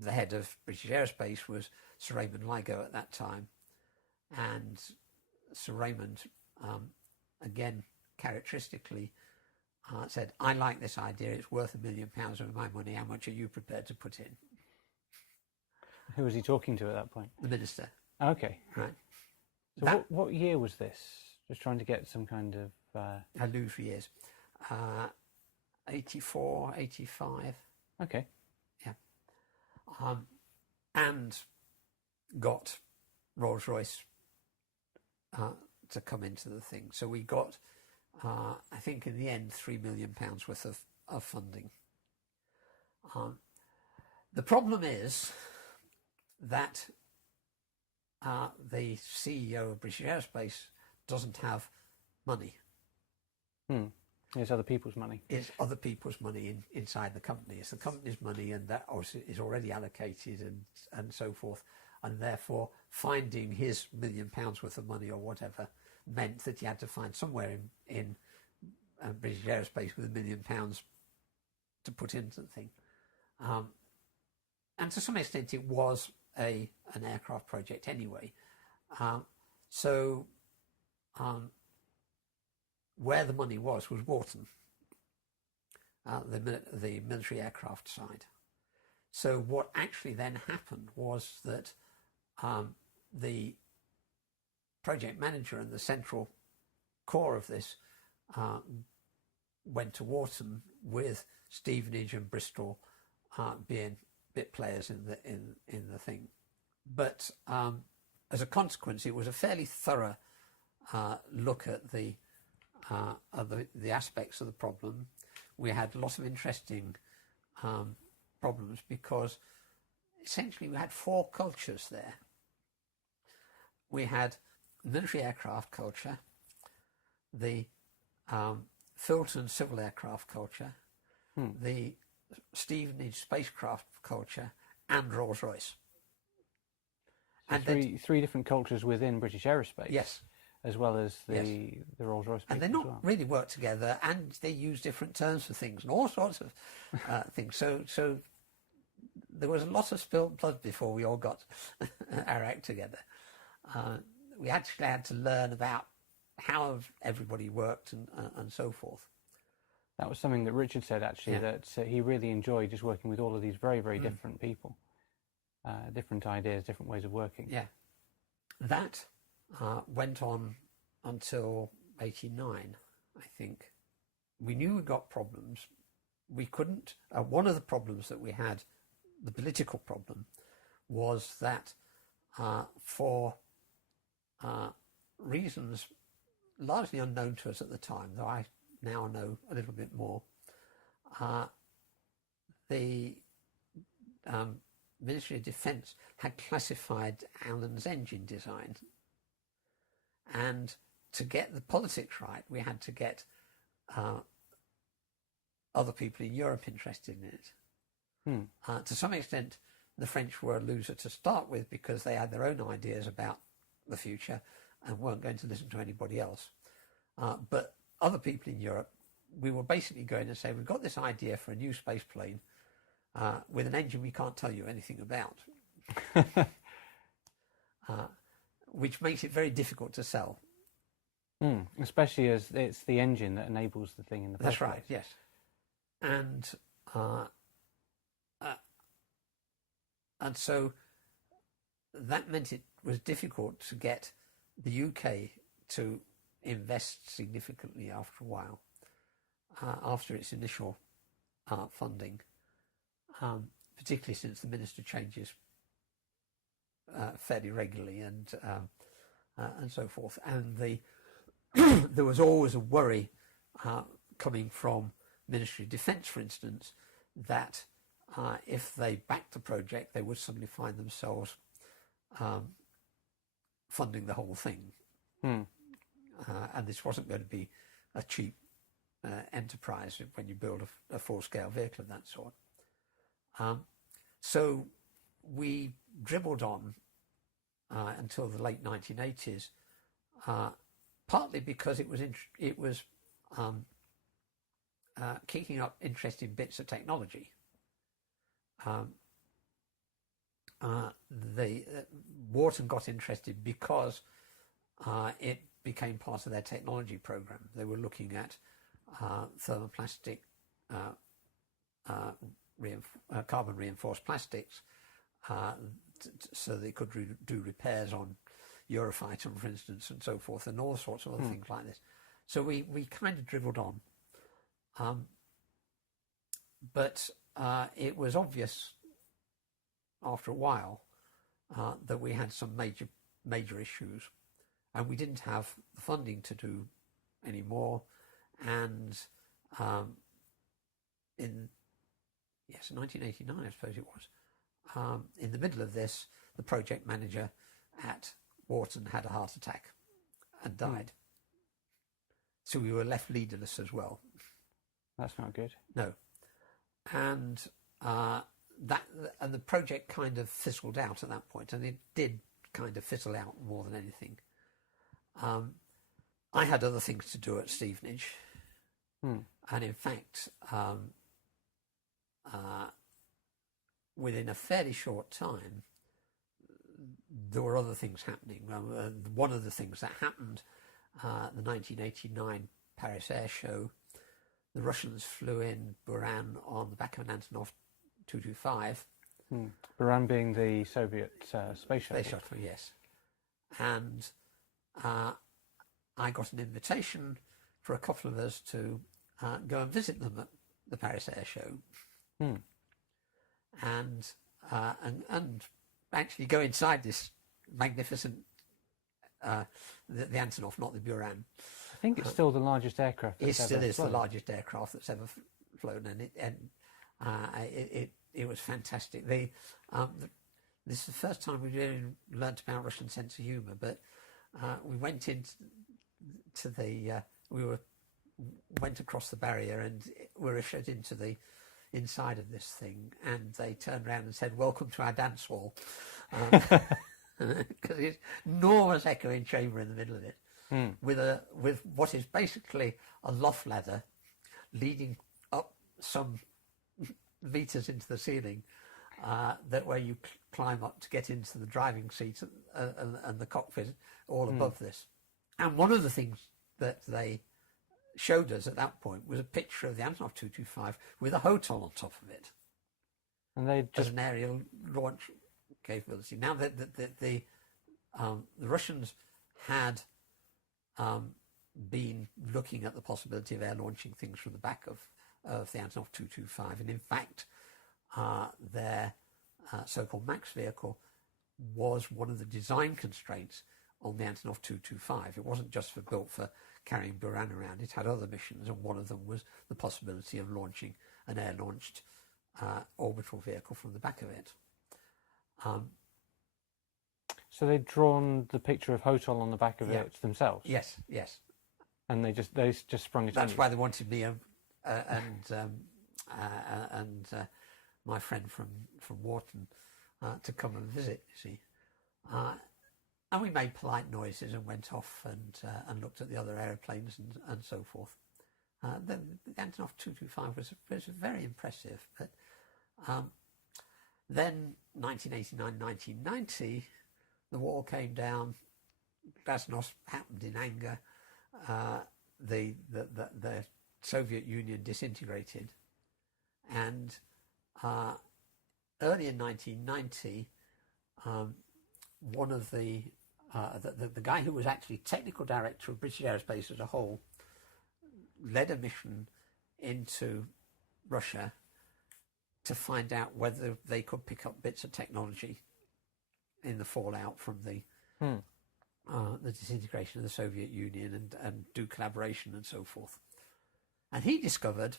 the head of British Aerospace was Sir Raymond Ligo at that time, and Sir Raymond, again characteristically, said, "I like this idea, it's worth £1 million of my money, how much are you prepared to put in?" Who was he talking to at that point? The minister. Okay. Right. So what year was this? Just trying to get some kind of... I lose for years. 84, 85. Okay. Yeah. And got Rolls-Royce to come into the thing. So we got, I think in the end, £3 million worth of funding. The problem is that the CEO of British Aerospace doesn't have money. It's other people's money. It's other people's money inside the company. It's the company's money, and that is already allocated and so forth. And therefore, finding his £1 million worth of money or whatever meant that he had to find somewhere in British Aerospace with £1 million to put into the thing. And to some extent, it was an aircraft project anyway. Where the money was Wharton, the military aircraft side. So what actually then happened was that the project manager and the central core of this went to Wharton, with Stevenage and Bristol being bit players in the thing. But as a consequence, it was a fairly thorough look at the aspects of the problem. We had a lot of interesting problems because essentially we had four cultures there. We had military aircraft culture, the Filton civil aircraft culture, the Stevenage spacecraft culture, and Rolls-Royce. So and three different cultures within British Aerospace. Yes. As well as the Rolls-Royce people. And they not really work together, and they use different terms for things and all sorts of things. So there was a lot of spilled blood before we all got our act together. We actually had to learn about how everybody worked and so forth. That was something that Richard said, actually, that he really enjoyed just working with all of these very, very different people. Different ideas, different ways of working. Yeah. That went on until 89, I think. We knew we got problems. We couldn't... one of the problems that we had, the political problem, was that for reasons largely unknown to us at the time, though I now know a little bit more, the Ministry of Defence had classified Allen's engine design. And to get the politics right, we had to get other people in Europe interested in it. To some extent, the French were a loser to start with because they had their own ideas about the future and weren't going to listen to anybody else. But other people in Europe, we were basically going to say, we've got this idea for a new space plane with an engine we can't tell you anything about, which makes it very difficult to sell. Especially as it's the engine that enables the thing in the first That's right, place. yes. And so that meant it was difficult to get the UK to invest significantly after a while, after its initial funding, particularly since the minister changes fairly regularly and so forth. And there was always a worry coming from Ministry of Defence, for instance, that if they backed the project, they would suddenly find themselves funding the whole thing. And this wasn't going to be a cheap enterprise when you build a full-scale vehicle of that sort. So we dribbled on until the late 1980s, partly because it was kicking up interesting bits of technology. Wharton got interested because it became part of their technology program. They were looking at thermoplastic, carbon reinforced plastics, so they could do repairs on Eurofighter, for instance, and so forth, and all sorts of other things like this. So we kind of dribbled on. But it was obvious after a while that we had some major issues, and we didn't have the funding to do any more. And in 1989, I suppose it was, in the middle of this, the project manager at Wharton had a heart attack and died. So we were left leaderless as well. That's not good. No. And the project kind of fizzled out at that point, and it did kind of fizzle out more than anything. I had other things to do at Stevenage, and in fact, within a fairly short time, there were other things happening. One of the things that happened, the 1989 Paris Air Show, the Russians flew in Buran on the back of an Antonov 225. Buran being the Soviet space shuttle. Space shuttle, yes. And I got an invitation for a couple of us to go and visit them at the Paris Air Show. And actually go inside this magnificent, the Antonov, not the Buran. I think it's still the largest aircraft that's It still is flown. the largest aircraft that's ever flown, and it was fantastic. This is the first time we really learnt about Russian sense of humour, but we went went across the barrier and we were ushered into the inside of this thing, and they turned around and said, "Welcome to our dance hall," because it's enormous echoing chamber in the middle of it, with what is basically a loft ladder leading up some meters into the ceiling, that where you climb up to get into the driving seat and the cockpit all above this. And one of the things that they showed us at that point was a picture of the Antonov 225 with a HOTOL on top of it, and they as an aerial launch capability. Now the Russians had been looking at the possibility of air launching things from the back of the Antonov 225, and in fact their so-called MAX vehicle was one of the design constraints on the Antonov 225. It wasn't just built for carrying Buran around. It had other missions, and one of them was the possibility of launching an air-launched orbital vehicle from the back of it. So they'd drawn the picture of HOTOL on the back of it themselves? Yes. And they just sprung it on you? That's why they wanted me and my friend from Wharton to come and visit, you see. And we made polite noises and went off and looked at the other aeroplanes and so forth. The Antonov 225 was very impressive. But then 1989, 1990, the wall came down. Glasnost happened in anger. The Soviet Union disintegrated, and early in 1990, one of the guy who was actually technical director of British Aerospace as a whole led a mission into Russia to find out whether they could pick up bits of technology in the fallout from the disintegration of the Soviet Union and do collaboration and so forth. And he discovered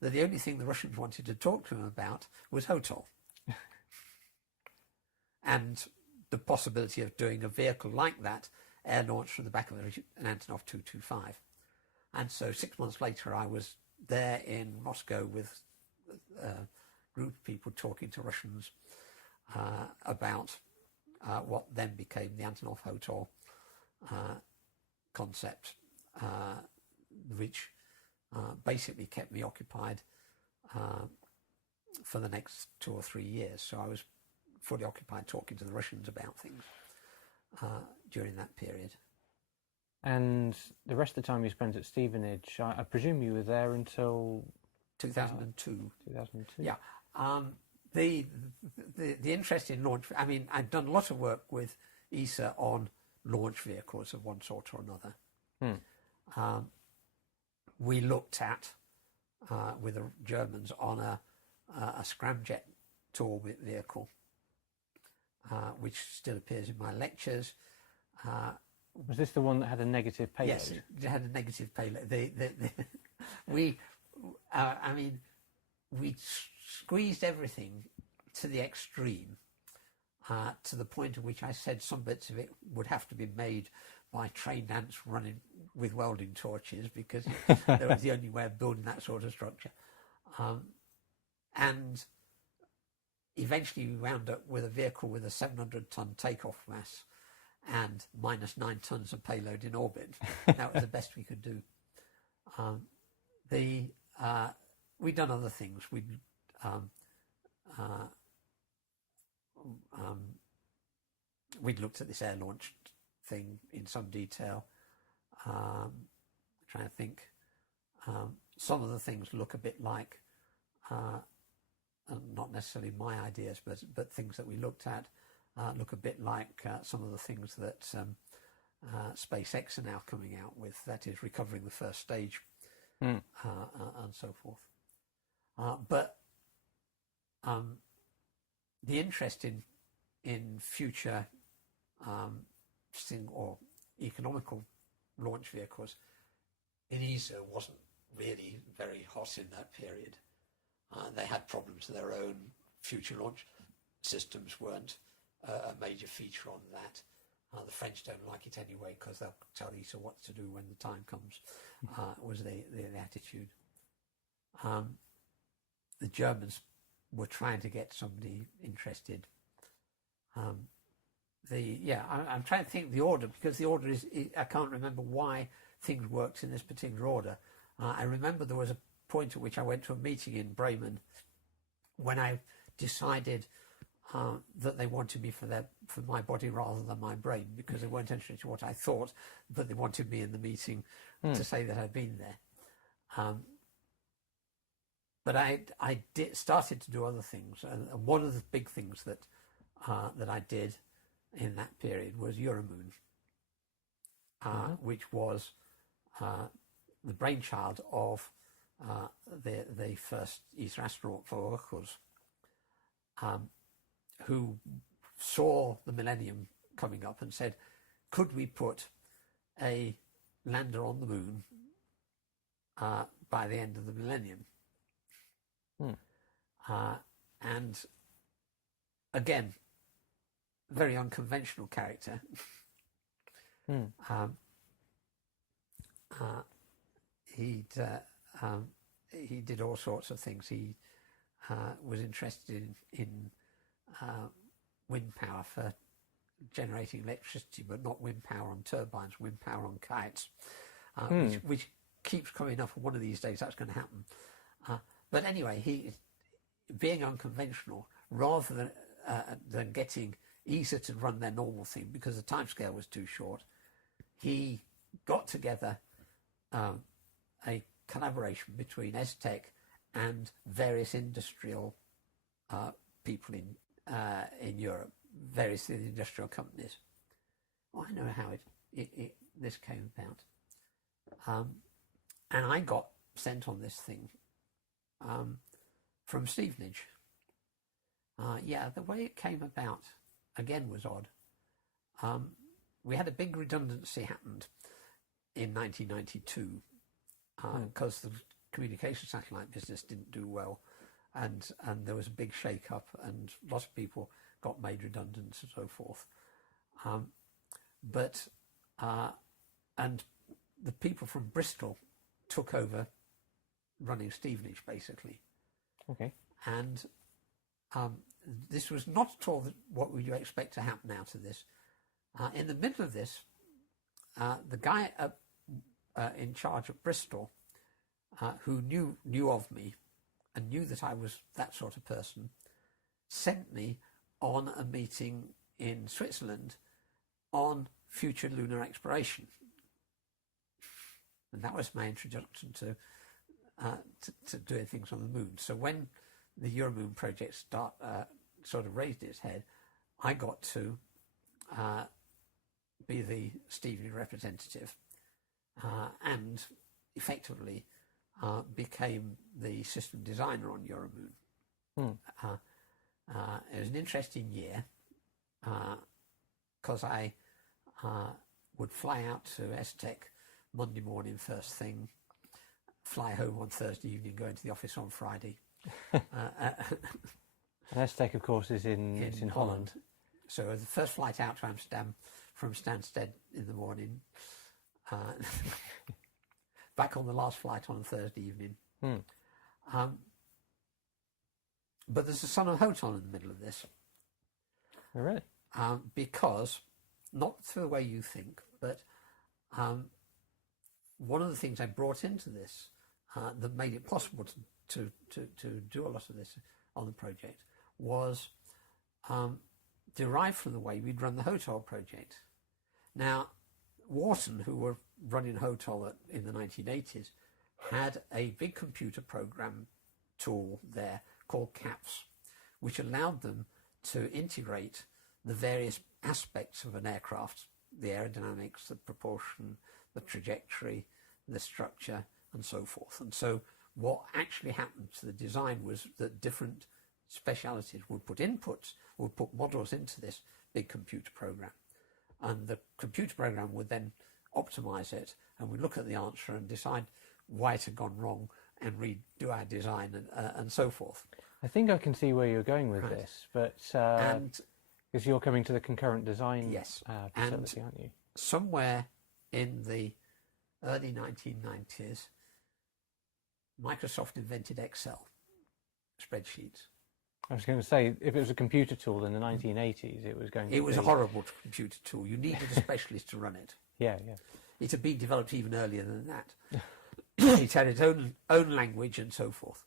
that the only thing the Russians wanted to talk to him about was HOTOL. And the possibility of doing a vehicle like that, air launched from the back of an Antonov 225. And so 6 months later, I was there in Moscow with a group of people talking to Russians about what then became the Antonov HOTOL concept, which basically kept me occupied for the next 2 or 3 years. So I was fully occupied talking to the Russians about things during that period. And the rest of the time you spent at Stevenage, I presume you were there until 2002. 2002. Yeah. The interest in launch, I mean, I've done a lot of work with ESA on launch vehicles of one sort or another. We looked at, with the Germans, on a scramjet to orbit vehicle, which still appears in my lectures. Was this the one that had a negative payload? Yes, it had a negative payload. We squeezed everything to the extreme, to the point at which I said some bits of it would have to be made by trained ants running with welding torches, because that was the only way of building that sort of structure. And eventually we wound up with a vehicle with a 700-ton takeoff mass and minus 9 tons of payload in orbit. That was the best we could do. We'd done other things. We'd looked at this air launched thing in some detail. Trying to think. Some of the things look a bit like, not necessarily my ideas, but things that we looked at look a bit like some of the things that SpaceX are now coming out with. That is, recovering the first stage and so forth. But the interest in future or economical launch vehicles in ESA wasn't really very hot in that period. They had problems of their own. Future launch systems weren't a major feature on that. The French don't like it anyway, because they'll tell ESA what to do when the time comes, was the attitude. The Germans were trying to get somebody interested. I'm trying to think the order, because the order I can't remember why things worked in this particular order. I remember there was a point at which I went to a meeting in Bremen when I decided that they wanted me for my body rather than my brain, because they weren't interested in what I thought, but they wanted me in the meeting to say that I'd been there. But I started to do other things, and one of the big things that I did in that period was Euromoon, which was the brainchild of the first ESA astronaut for HOTOL, who saw the millennium coming up and said, could we put a lander on the moon by the end of the millennium? And again, very unconventional character. He did all sorts of things. He was interested in wind power for generating electricity, but not wind power on turbines, wind power on kites, which keeps coming up. One of these days that's going to happen. But anyway, he, being unconventional, rather than getting ESA to run their normal thing because the timescale was too short, he got together a collaboration between ESTEC and various industrial people in Europe, various industrial companies. Well, I know how this came about. And I got sent on this thing from Stevenage. The way it came about, again, was odd. We had a big redundancy happened in 1992 because the communication satellite business didn't do well, and there was a big shake-up, and lots of people got made redundant and so forth. And the people from Bristol took over running Stevenage, basically. Okay. And this was not at all what would you expect to happen out of this. In the middle of this, the guy in charge of Bristol, who knew of me and knew that I was that sort of person, sent me on a meeting in Switzerland on future lunar exploration. And that was my introduction to doing things on the moon. So when the Euromoon project sort of raised its head, I got to be the Stevenage representative and effectively became the system designer on Euromoon. It was an interesting year because I would fly out to ESTEC Monday morning first thing, fly home on Thursday evening, go into the office on Friday. ESTEC, of course, is in Holland. So the first flight out to Amsterdam from Stansted in the morning, back on the last flight on a Thursday evening. But there's a son of HOTOL in the middle of this. Oh, really? Because, not through the way you think, but one of the things I brought into this that made it possible to do a lot of this on the project was derived from the way we'd run the HOTOL project. Now, Wharton, who were running HOTOL in the 1980s, had a big computer program tool there called CAPS, which allowed them to integrate the various aspects of an aircraft, the aerodynamics, the propulsion, the trajectory, the structure, and so forth. And so what actually happened to the design was that different specialities would put inputs, would put models into this big computer program. And the computer program would then optimize it, and we'd look at the answer and decide why it had gone wrong and redo our design and so forth. I think I can see where you're going with this, but because you're coming to the concurrent design facility, aren't you? Somewhere in the early 1990s, Microsoft invented Excel spreadsheets. I was going to say, if it was a computer tool in the 1980s, it was going to be... It was a horrible computer tool. You needed a specialist to run it. Yeah. It had been developed even earlier than that. It had its own language and so forth.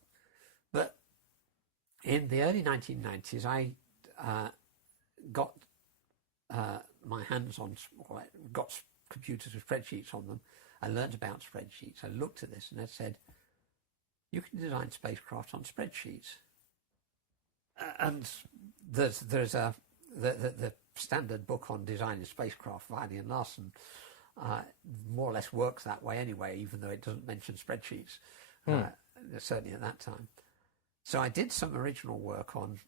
But in the early 1990s, I got my hands on, got computers with spreadsheets on them. I learned about spreadsheets. I looked at this and I said, you can design spacecraft on spreadsheets. And there's the standard book on designing spacecraft, Wiley and Larson, more or less works that way anyway, even though it doesn't mention spreadsheets, certainly at that time. So I did some original work on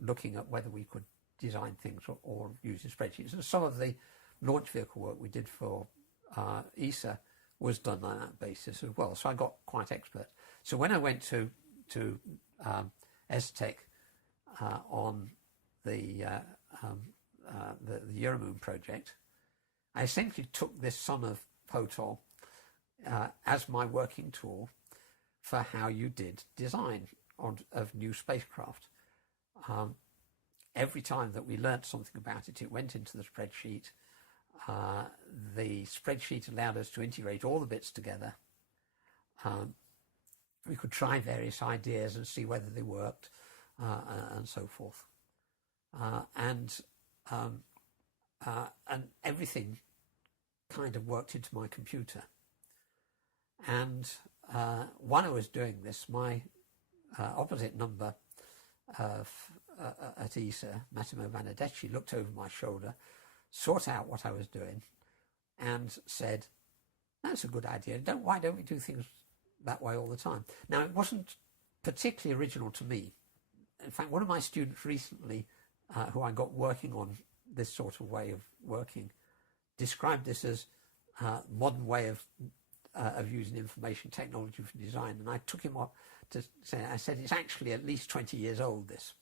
looking at whether we could design things or using spreadsheets. And some of the launch vehicle work we did for ESA was done on that basis as well. So I got quite expert. So when I went to ESTEC on the Euromoon project, I essentially took this son of HOTOL as my working tool for how you did design of new spacecraft. every time that we learnt something about it, it went into the spreadsheet. The spreadsheet allowed us to integrate all the bits together. We could try various ideas and see whether they worked, and so forth. And everything kind of worked into my computer. And while I was doing this, my opposite number at ESA, Massimo Benedetti, looked over my shoulder, sought out what I was doing, and said, "That's a good idea. Why don't we do things that way all the time?" Now, it wasn't particularly original to me. In fact, one of my students recently, who I got working on this sort of way of working, described this as a modern way of using information technology for design. And I took him up to say, I said, it's actually at least 20 years old, this.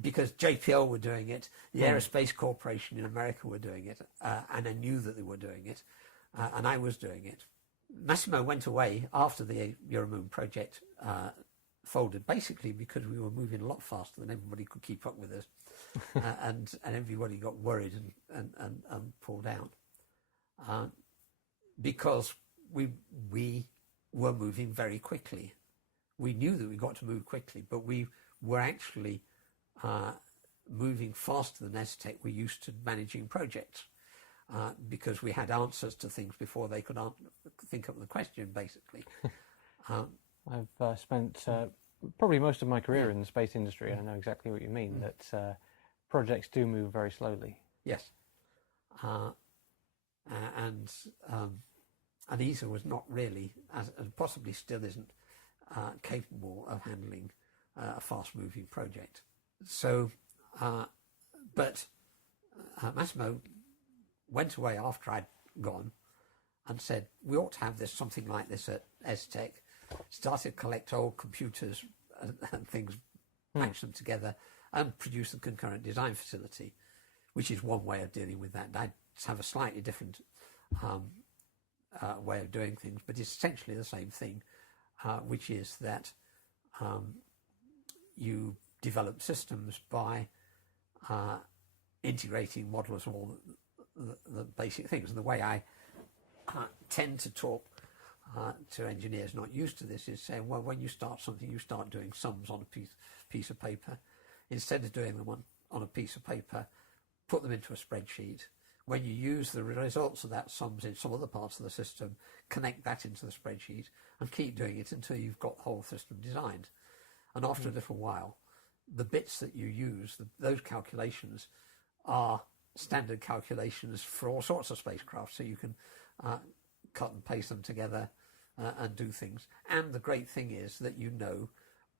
Because JPL were doing it, the Aerospace Corporation in America were doing it, and I knew that they were doing it, and I was doing it. Massimo went away after the Euromoon project folded, basically because we were moving a lot faster than everybody could keep up with us, and everybody got worried and pulled out, because we were moving very quickly. We knew that we got to move quickly, but we were actually moving faster than ESTEC were used to managing projects, because we had answers to things before they could think up the question, basically. I've spent probably most of my career in the space industry, and I know exactly what you mean, that projects do move very slowly. Yes. And ESA was not really, and possibly still isn't, capable of handling a fast-moving project. So, but Massimo went away after I'd gone and said, we ought to have something like this at ESTEC. Started to collect old computers and things, match them together, and produce a concurrent design facility, which is one way of dealing with that. I have a slightly different way of doing things, but it's essentially the same thing, which is that you develop systems by integrating modelers of all the basic things. And the way I tend to talk to engineers not used to this is saying, well, when you start something, you start doing sums on a piece of paper. Instead of doing them on a piece of paper, put them into a spreadsheet. When you use the results of that sums in some other parts of the system, connect that into the spreadsheet and keep doing it until you've got the whole system designed. And after a little while, the bits that you use, those calculations, are standard calculations for all sorts of spacecraft, so you can cut and paste them together and do things. And the great thing is that you know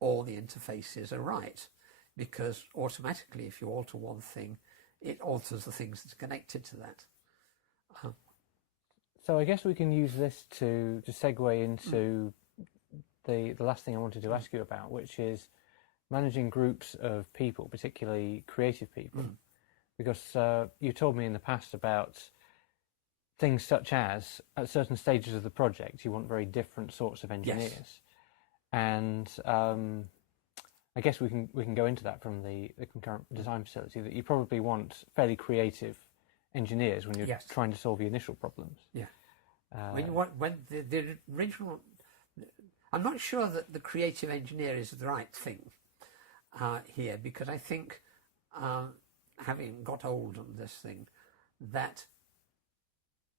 all the interfaces are right, because automatically if you alter one thing, it alters the things that's connected to that. So I guess we can use this to segue into the last thing I wanted to ask you about, which is managing groups of people, particularly creative people. Because you told me in the past about things such as at certain stages of the project you want very different sorts of engineers. Yes. And I guess we can go into that from the concurrent design facility, that you probably want fairly creative engineers when you're trying to solve the initial problems. Yeah. When the original, I'm not sure that the creative engineer is the right thing here, because I think, having got old on this thing, that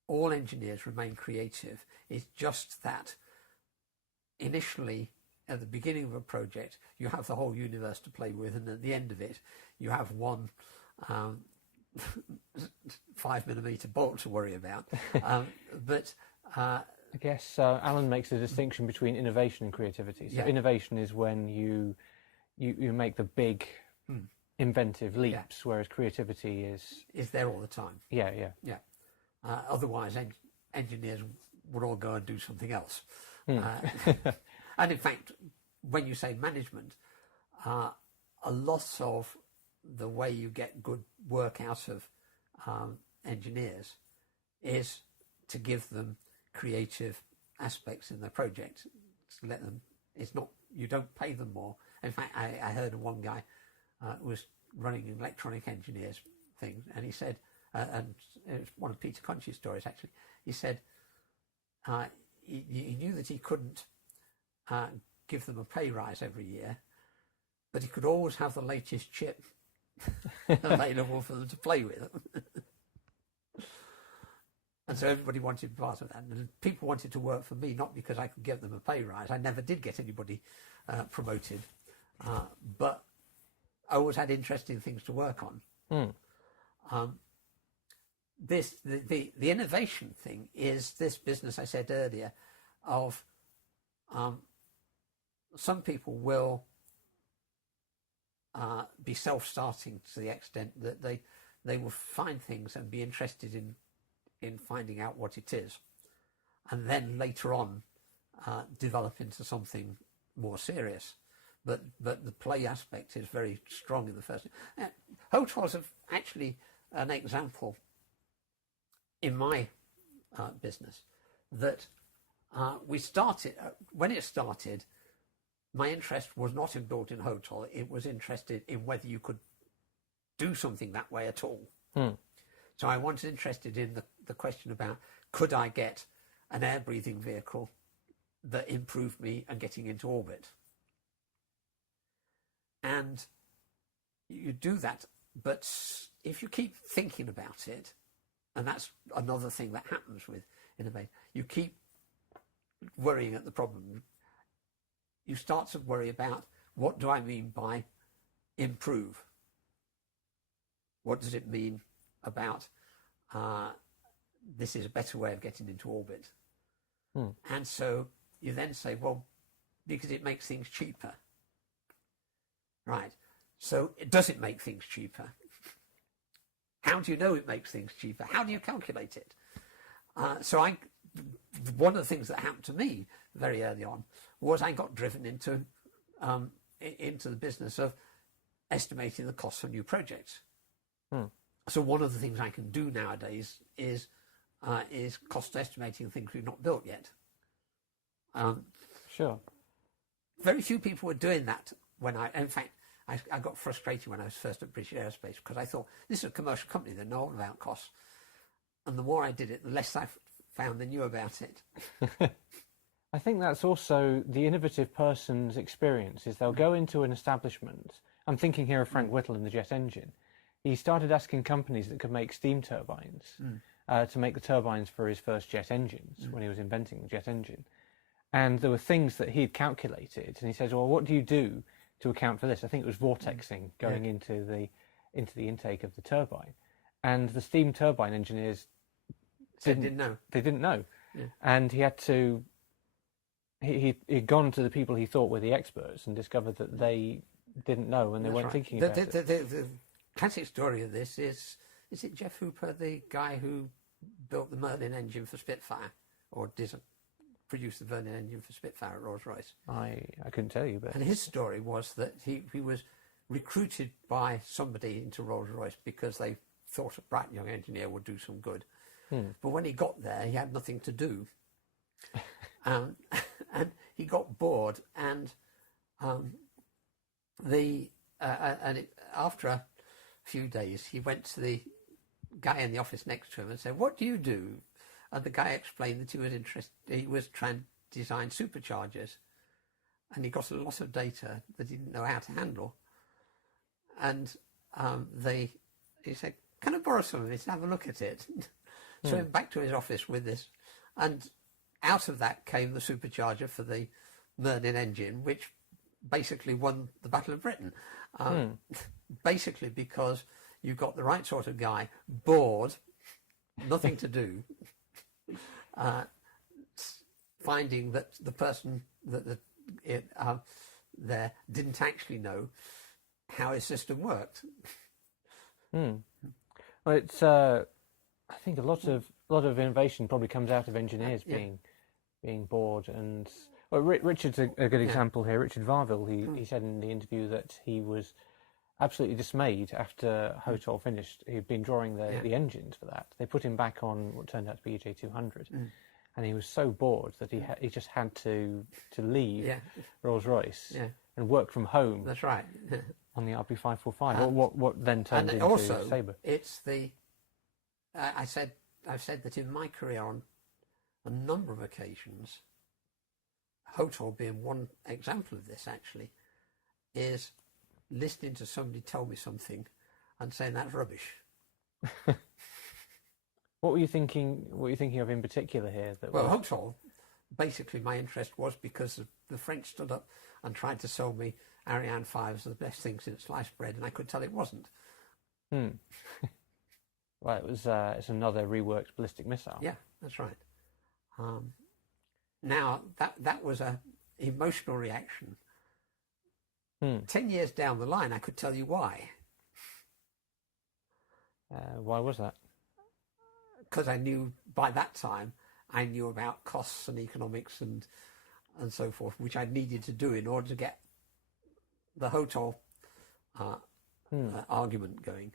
all engineers remain creative. It's just that initially, at the beginning of a project, you have the whole universe to play with, and at the end of it, you have one 5mm bolt to worry about. But I guess Alan makes a distinction between innovation and creativity. So innovation is when you make the big inventive leaps, whereas creativity is there all the time. Yeah. Otherwise, engineers would all go and do something else. And in fact, when you say management, a lot of the way you get good work out of engineers is to give them creative aspects in their project. To let them, it's not, you don't pay them more. In fact, I heard of one guy was running an electronic engineers thing, and he said, and it was one of Peter Conchi's stories actually. He said he knew that he couldn't give them a pay rise every year, but he could always have the latest chip available for them to play with. And so everybody wanted part of that. And people wanted to work for me, not because I could give them a pay rise. I never did get anybody promoted, but I always had interesting things to work on. The innovation thing is this business I said earlier of some people will be self-starting to the extent that they will find things and be interested in finding out what it is, and then later on develop into something more serious. But the play aspect is very strong in the first. HOTOL is actually an example in my business that we started, when it started, my interest was not in building HOTOL, it was interested in whether you could do something that way at all. So I was interested in the question about, could I get an air-breathing vehicle that improved me and getting into orbit? And you do that, but if you keep thinking about it, and that's another thing that happens with innovation, you keep worrying at the problem. You start to worry about, what do I mean by improve? What does it mean about this is a better way of getting into orbit? And so you then say, well, because it makes things cheaper. Right. So does it make things cheaper? How do you know it makes things cheaper? How do you calculate it? One of the things that happened to me very early on was I got driven into the business of estimating the costs of new projects. So one of the things I can do nowadays is cost estimating things we've not built yet. Sure. Very few people were doing that when in fact, I got frustrated when I was first at British Aerospace because I thought, this is a commercial company, they know all about costs. And the more I did it, the less I found they knew about it. I think that's also the innovative person's experience, is they'll go into an establishment. I'm thinking here of Frank Whittle and the jet engine. He started asking companies that could make steam turbines to make the turbines for his first jet engines when he was inventing the jet engine. And there were things that he'd calculated, and he says, well, what do you do to account for this? I think it was vortexing going into the intake of the turbine. And the steam turbine engineers didn't know. They didn't know. Yeah. And he had to... He'd gone to the people he thought were the experts and discovered that they didn't know and they weren't thinking about it. The classic story of this is it Jeff Hooper, the guy who built the Merlin engine for Spitfire, or produced the Merlin engine for Spitfire at Rolls-Royce? I couldn't tell you, but... And his story was that he was recruited by somebody into Rolls-Royce because they thought a bright young engineer would do some good. But when he got there, he had nothing to do. And he got bored, and after a few days, he went to the guy in the office next to him and said, "What do you do?" And the guy explained that he was trying to design superchargers, and he got a lot of data that he didn't know how to handle. And he said, "Can I borrow some of it? Have a look at it." So he went back to his office with this, and out of that came the supercharger for the Merlin engine, which basically won the Battle of Britain. Basically because you got the right sort of guy, bored, nothing to do, finding that the person there didn't actually know how his system worked. Well, it's I think a lot of innovation probably comes out of engineers being bored. And well, Richard's a good example here. Richard Varville, he said in the interview that he was absolutely dismayed after HOTOL finished. He'd been drawing the engines for that. They put him back on what turned out to be EJ200, and he was so bored that he just had to leave Rolls-Royce and work from home. That's right. On the RB545. What then turned and into also, Sabre? it's the... I've said that in my career on a number of occasions, HOTOL being one example of this actually, is listening to somebody tell me something and saying that's rubbish. What were you thinking of in particular here? HOTOL, basically my interest was because the French stood up and tried to sell me Ariane 5 as the best thing since sliced bread, and I could tell it wasn't. Well, it's another reworked ballistic missile. Yeah, that's right. Now, that was an emotional reaction. 10 years down the line, I could tell you why. Why was that? Because I knew, by that time, I knew about costs and economics and so forth, which I needed to do in order to get the HOTOL argument going.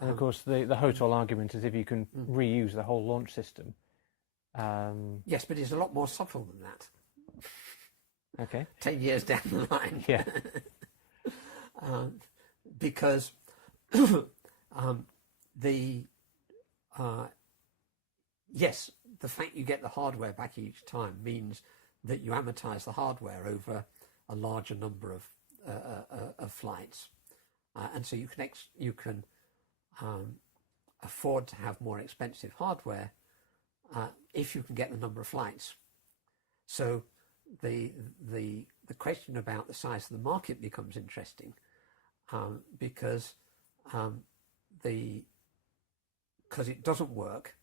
And of course, the HOTOL argument is if you can reuse the whole launch system. Yes, but it's a lot more subtle than that. Okay. 10 years down the line. Yeah. Because yes, the fact you get the hardware back each time means that you amortize the hardware over a larger number of flights, and so you can afford to have more expensive hardware if you can get the number of flights. So the question about the size of the market becomes interesting, because it doesn't work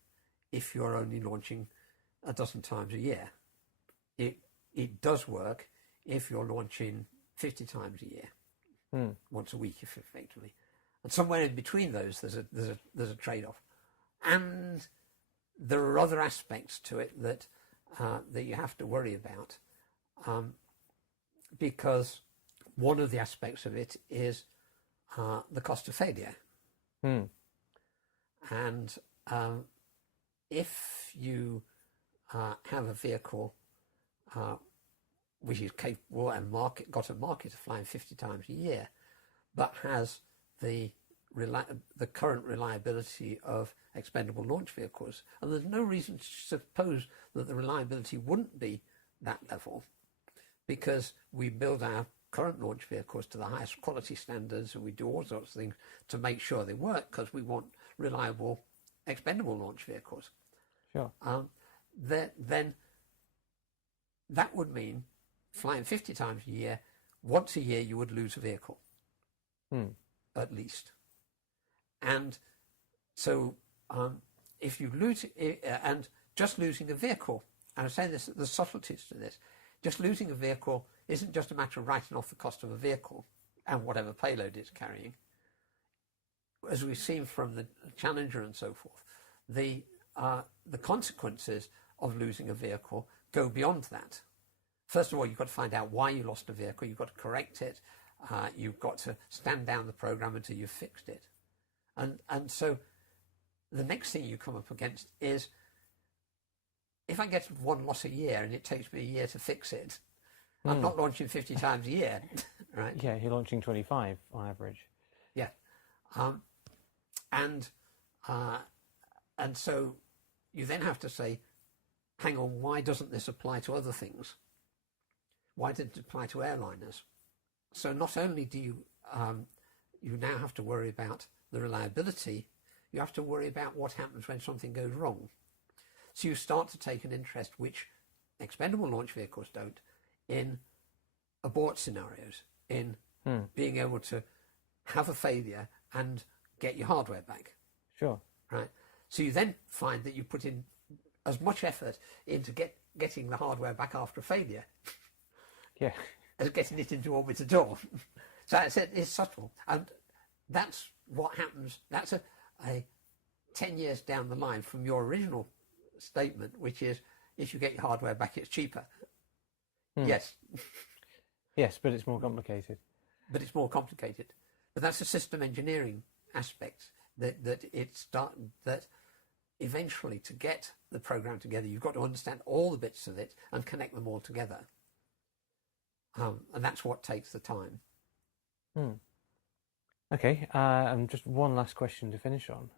if you're only launching a dozen times a year. It does work if you're launching 50 times a year, once a week, if effectively. And somewhere in between those, there's a trade-off. And there are other aspects to it that you have to worry about, because one of the aspects of it is the cost of failure. And if you have a vehicle which is capable and got a market of flying 50 times a year, but has the current reliability of expendable launch vehicles, and there's no reason to suppose that the reliability wouldn't be that level, because we build our current launch vehicles to the highest quality standards, and we do all sorts of things to make sure they work, because we want reliable expendable launch vehicles. Sure. Then that would mean flying 50 times a year, once a year you would lose a vehicle, at least. And so if you lose it, and just losing a vehicle, and I'm saying this, the subtleties to this, just losing a vehicle isn't just a matter of writing off the cost of a vehicle and whatever payload it's carrying. As we've seen from the Challenger and so forth, the consequences of losing a vehicle go beyond that. First of all, you've got to find out why you lost a vehicle. You've got to correct it. You've got to stand down the program until you've fixed it. And so the next thing you come up against is, if I get one loss a year and it takes me a year to fix it, I'm not launching 50 times a year, right? Yeah, you're launching 25 on average. Yeah. And so you then have to say, hang on, why doesn't this apply to other things? Why didn't it apply to airliners? So not only do you now have to worry about the reliability, you have to worry about what happens when something goes wrong. So you start to take an interest, which expendable launch vehicles don't, in abort scenarios, in being able to have a failure and get your hardware back. Sure. Right. So you then find that you put in as much effort into getting the hardware back after a failure, yeah, as getting it into orbit at all. So I said it's subtle, and that's what happens. That's a 10 years down the line from your original statement, which is if you get your hardware back, it's cheaper. Yes. Yes, but it's more complicated. But it's more complicated. But that's a system engineering aspect that eventually, to get the program together, you've got to understand all the bits of it and connect them all together. And that's what takes the time. Okay, and just one last question to finish on,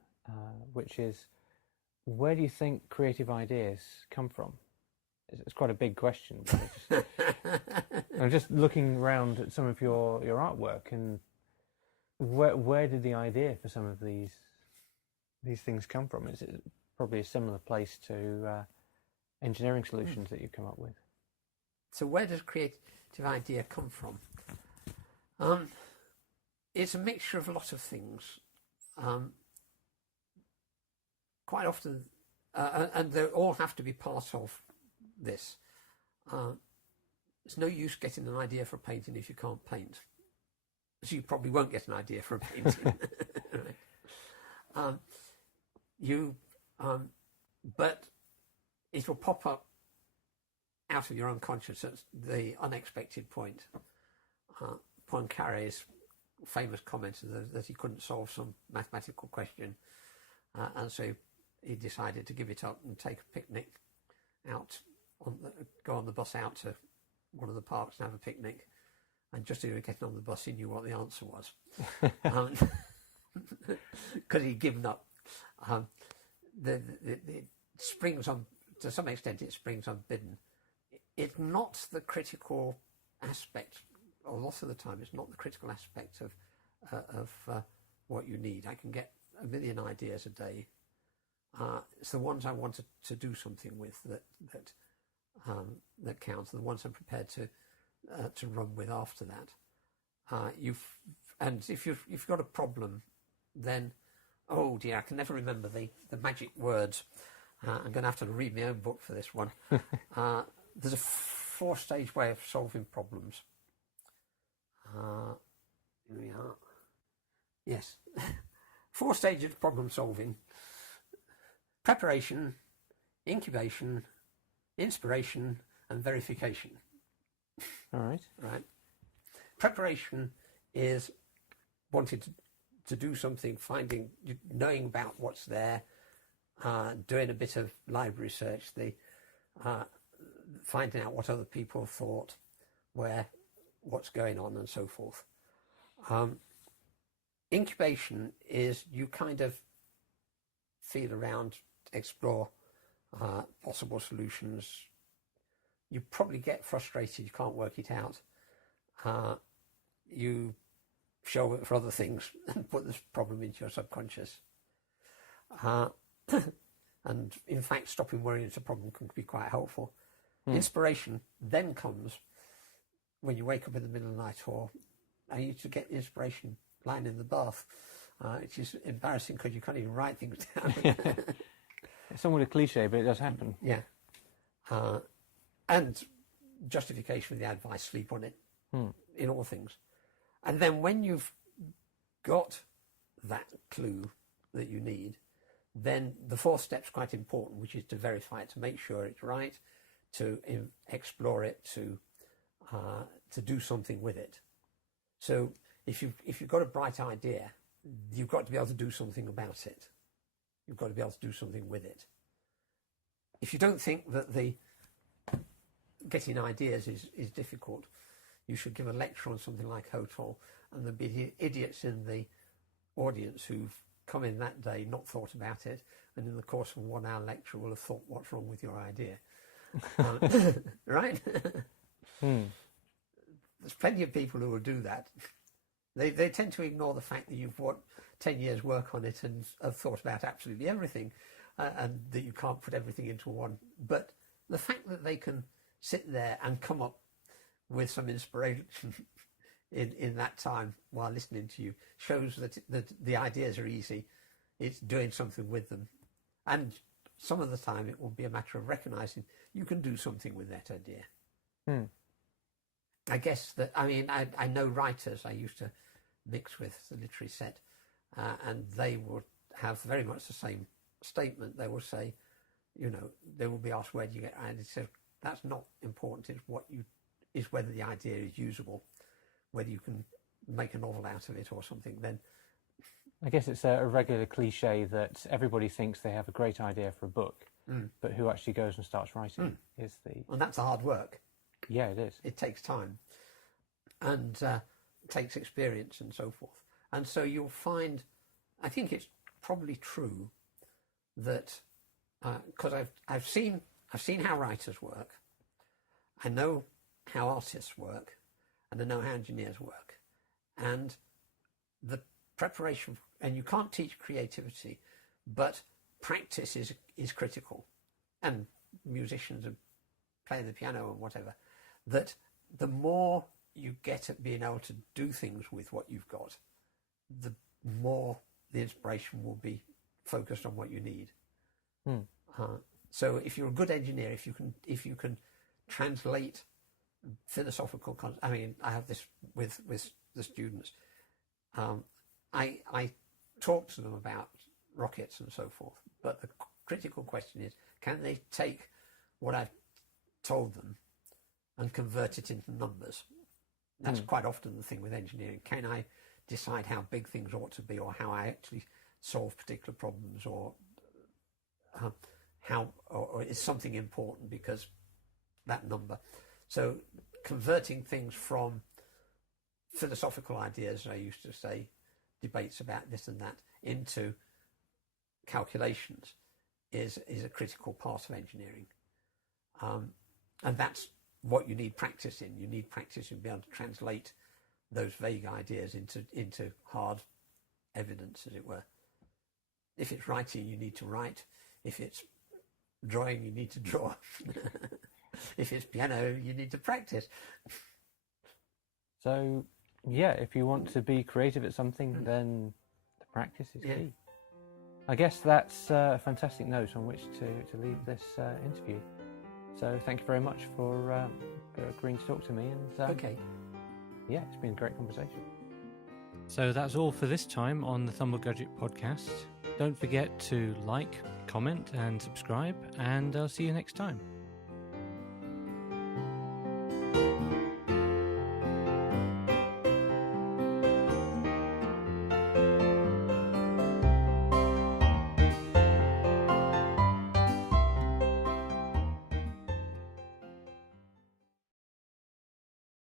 which is, where do you think creative ideas come from? It's quite a big question. But I'm just looking around at some of your artwork, and where did the idea for some of these things come from? Is it probably a similar place to engineering solutions that you come up with? So where does creative idea come from? It's a mixture of a lot of things. Quite often, and they all have to be part of this. It's no use getting an idea for painting if you can't paint. So you probably won't get an idea for a painting. But it will pop up out of your unconscious at the unexpected point. Poincaré's famous comment that he couldn't solve some mathematical question, and so he decided to give it up and take a picnic out, go on the bus out to one of the parks and have a picnic. And just as he was getting on the bus, he knew what the answer was, because he'd given up. It springs on, to some extent, it springs unbidden. It's not the critical aspect. A lot of the time, it's not the critical aspect of what you need. I can get a million ideas a day. It's the ones I want to do something with that counts. The ones I'm prepared to run with after that. And if you've got a problem, then oh dear, I can never remember the magic words. I'm going to have to read my own book for this one. There's a 4-stage way of solving problems. Here we are. Yes. 4 stages of problem solving: preparation, incubation, inspiration, and verification. All right. Right. Preparation is wanting to do something, knowing about what's there, doing a bit of library research, finding out what other people thought, what's going on, and so forth. Incubation is you kind of feel around, explore possible solutions. You probably get frustrated, you can't work it out. You show it for other things and put this problem into your subconscious. And in fact, stopping worrying it's a problem can be quite helpful. Inspiration then comes when you wake up in the middle of the night, or I used to get inspiration lying in the bath, which is embarrassing because you can't even write things down. It's somewhat a cliche, but it does happen. Yeah. And justification with the advice, sleep on it, in all things. And then when you've got that clue that you need, then the 4th step's quite important, which is to verify it, to make sure it's right, to explore it, to do something with it. So if you've got a bright idea, you've got to be able to do something about it. You've got to be able to do something with it. If you don't think that getting ideas is difficult, you should give a lecture on something like HOTOL, and there'll be idiots in the audience who've come in that day, not thought about it, and in the course of a 1-hour lecture will have thought, what's wrong with your idea? Right? There's plenty of people who will do that. They tend to ignore the fact that you've got 10 years work on it and have thought about absolutely everything, and that you can't put everything into one. But the fact that they can sit there and come up with some inspiration in that time while listening to you shows that the ideas are easy. It's doing something with them. And some of the time it will be a matter of recognising you can do something with that idea. I guess that, I know writers I used to mix with, the literary set, and they would have very much the same statement. They will say, they will be asked, where do you get ideas? So that's not important. It's whether the idea is usable, whether you can make a novel out of it or something. Then I guess it's a regular cliche that everybody thinks they have a great idea for a book, but who actually goes and starts writing is the... And that's hard work. Yeah, it is. It takes time and takes experience and so forth. And so you'll find, I think it's probably true that, because I've seen how writers work, I know how artists work, and I know how engineers work, and the preparation, and you can't teach creativity, but practice is critical, and musicians and playing the piano and whatever, that the more you get at being able to do things with what you've got, the more the inspiration will be focused on what you need. So if you're a good engineer, if you can translate philosophical concepts, I mean, I have this with the students. I talk to them about rockets and so forth, but the critical question is, can they take what I've told them and convert it into numbers? That's quite often the thing with engineering. Can I decide how big things ought to be, or how I actually solve particular problems, or or is something important because that number? So converting things from philosophical ideas, I used to say, debates about this and that, into calculations is a critical part of engineering. And that's what you need practice in. You need practice in being able to translate those vague ideas into hard evidence, as it were. If it's writing, you need to write. If it's drawing, you need to draw. If it's piano, you need to practice. So, yeah, if you want to be creative at something, then the practice is key. I guess that's a fantastic note on which to leave this interview. So thank you very much for agreeing to talk to me. And Okay. Yeah, it's been a great conversation. So that's all for this time on the Thumble Gadget podcast. Don't forget to like, comment and subscribe, and I'll see you next time.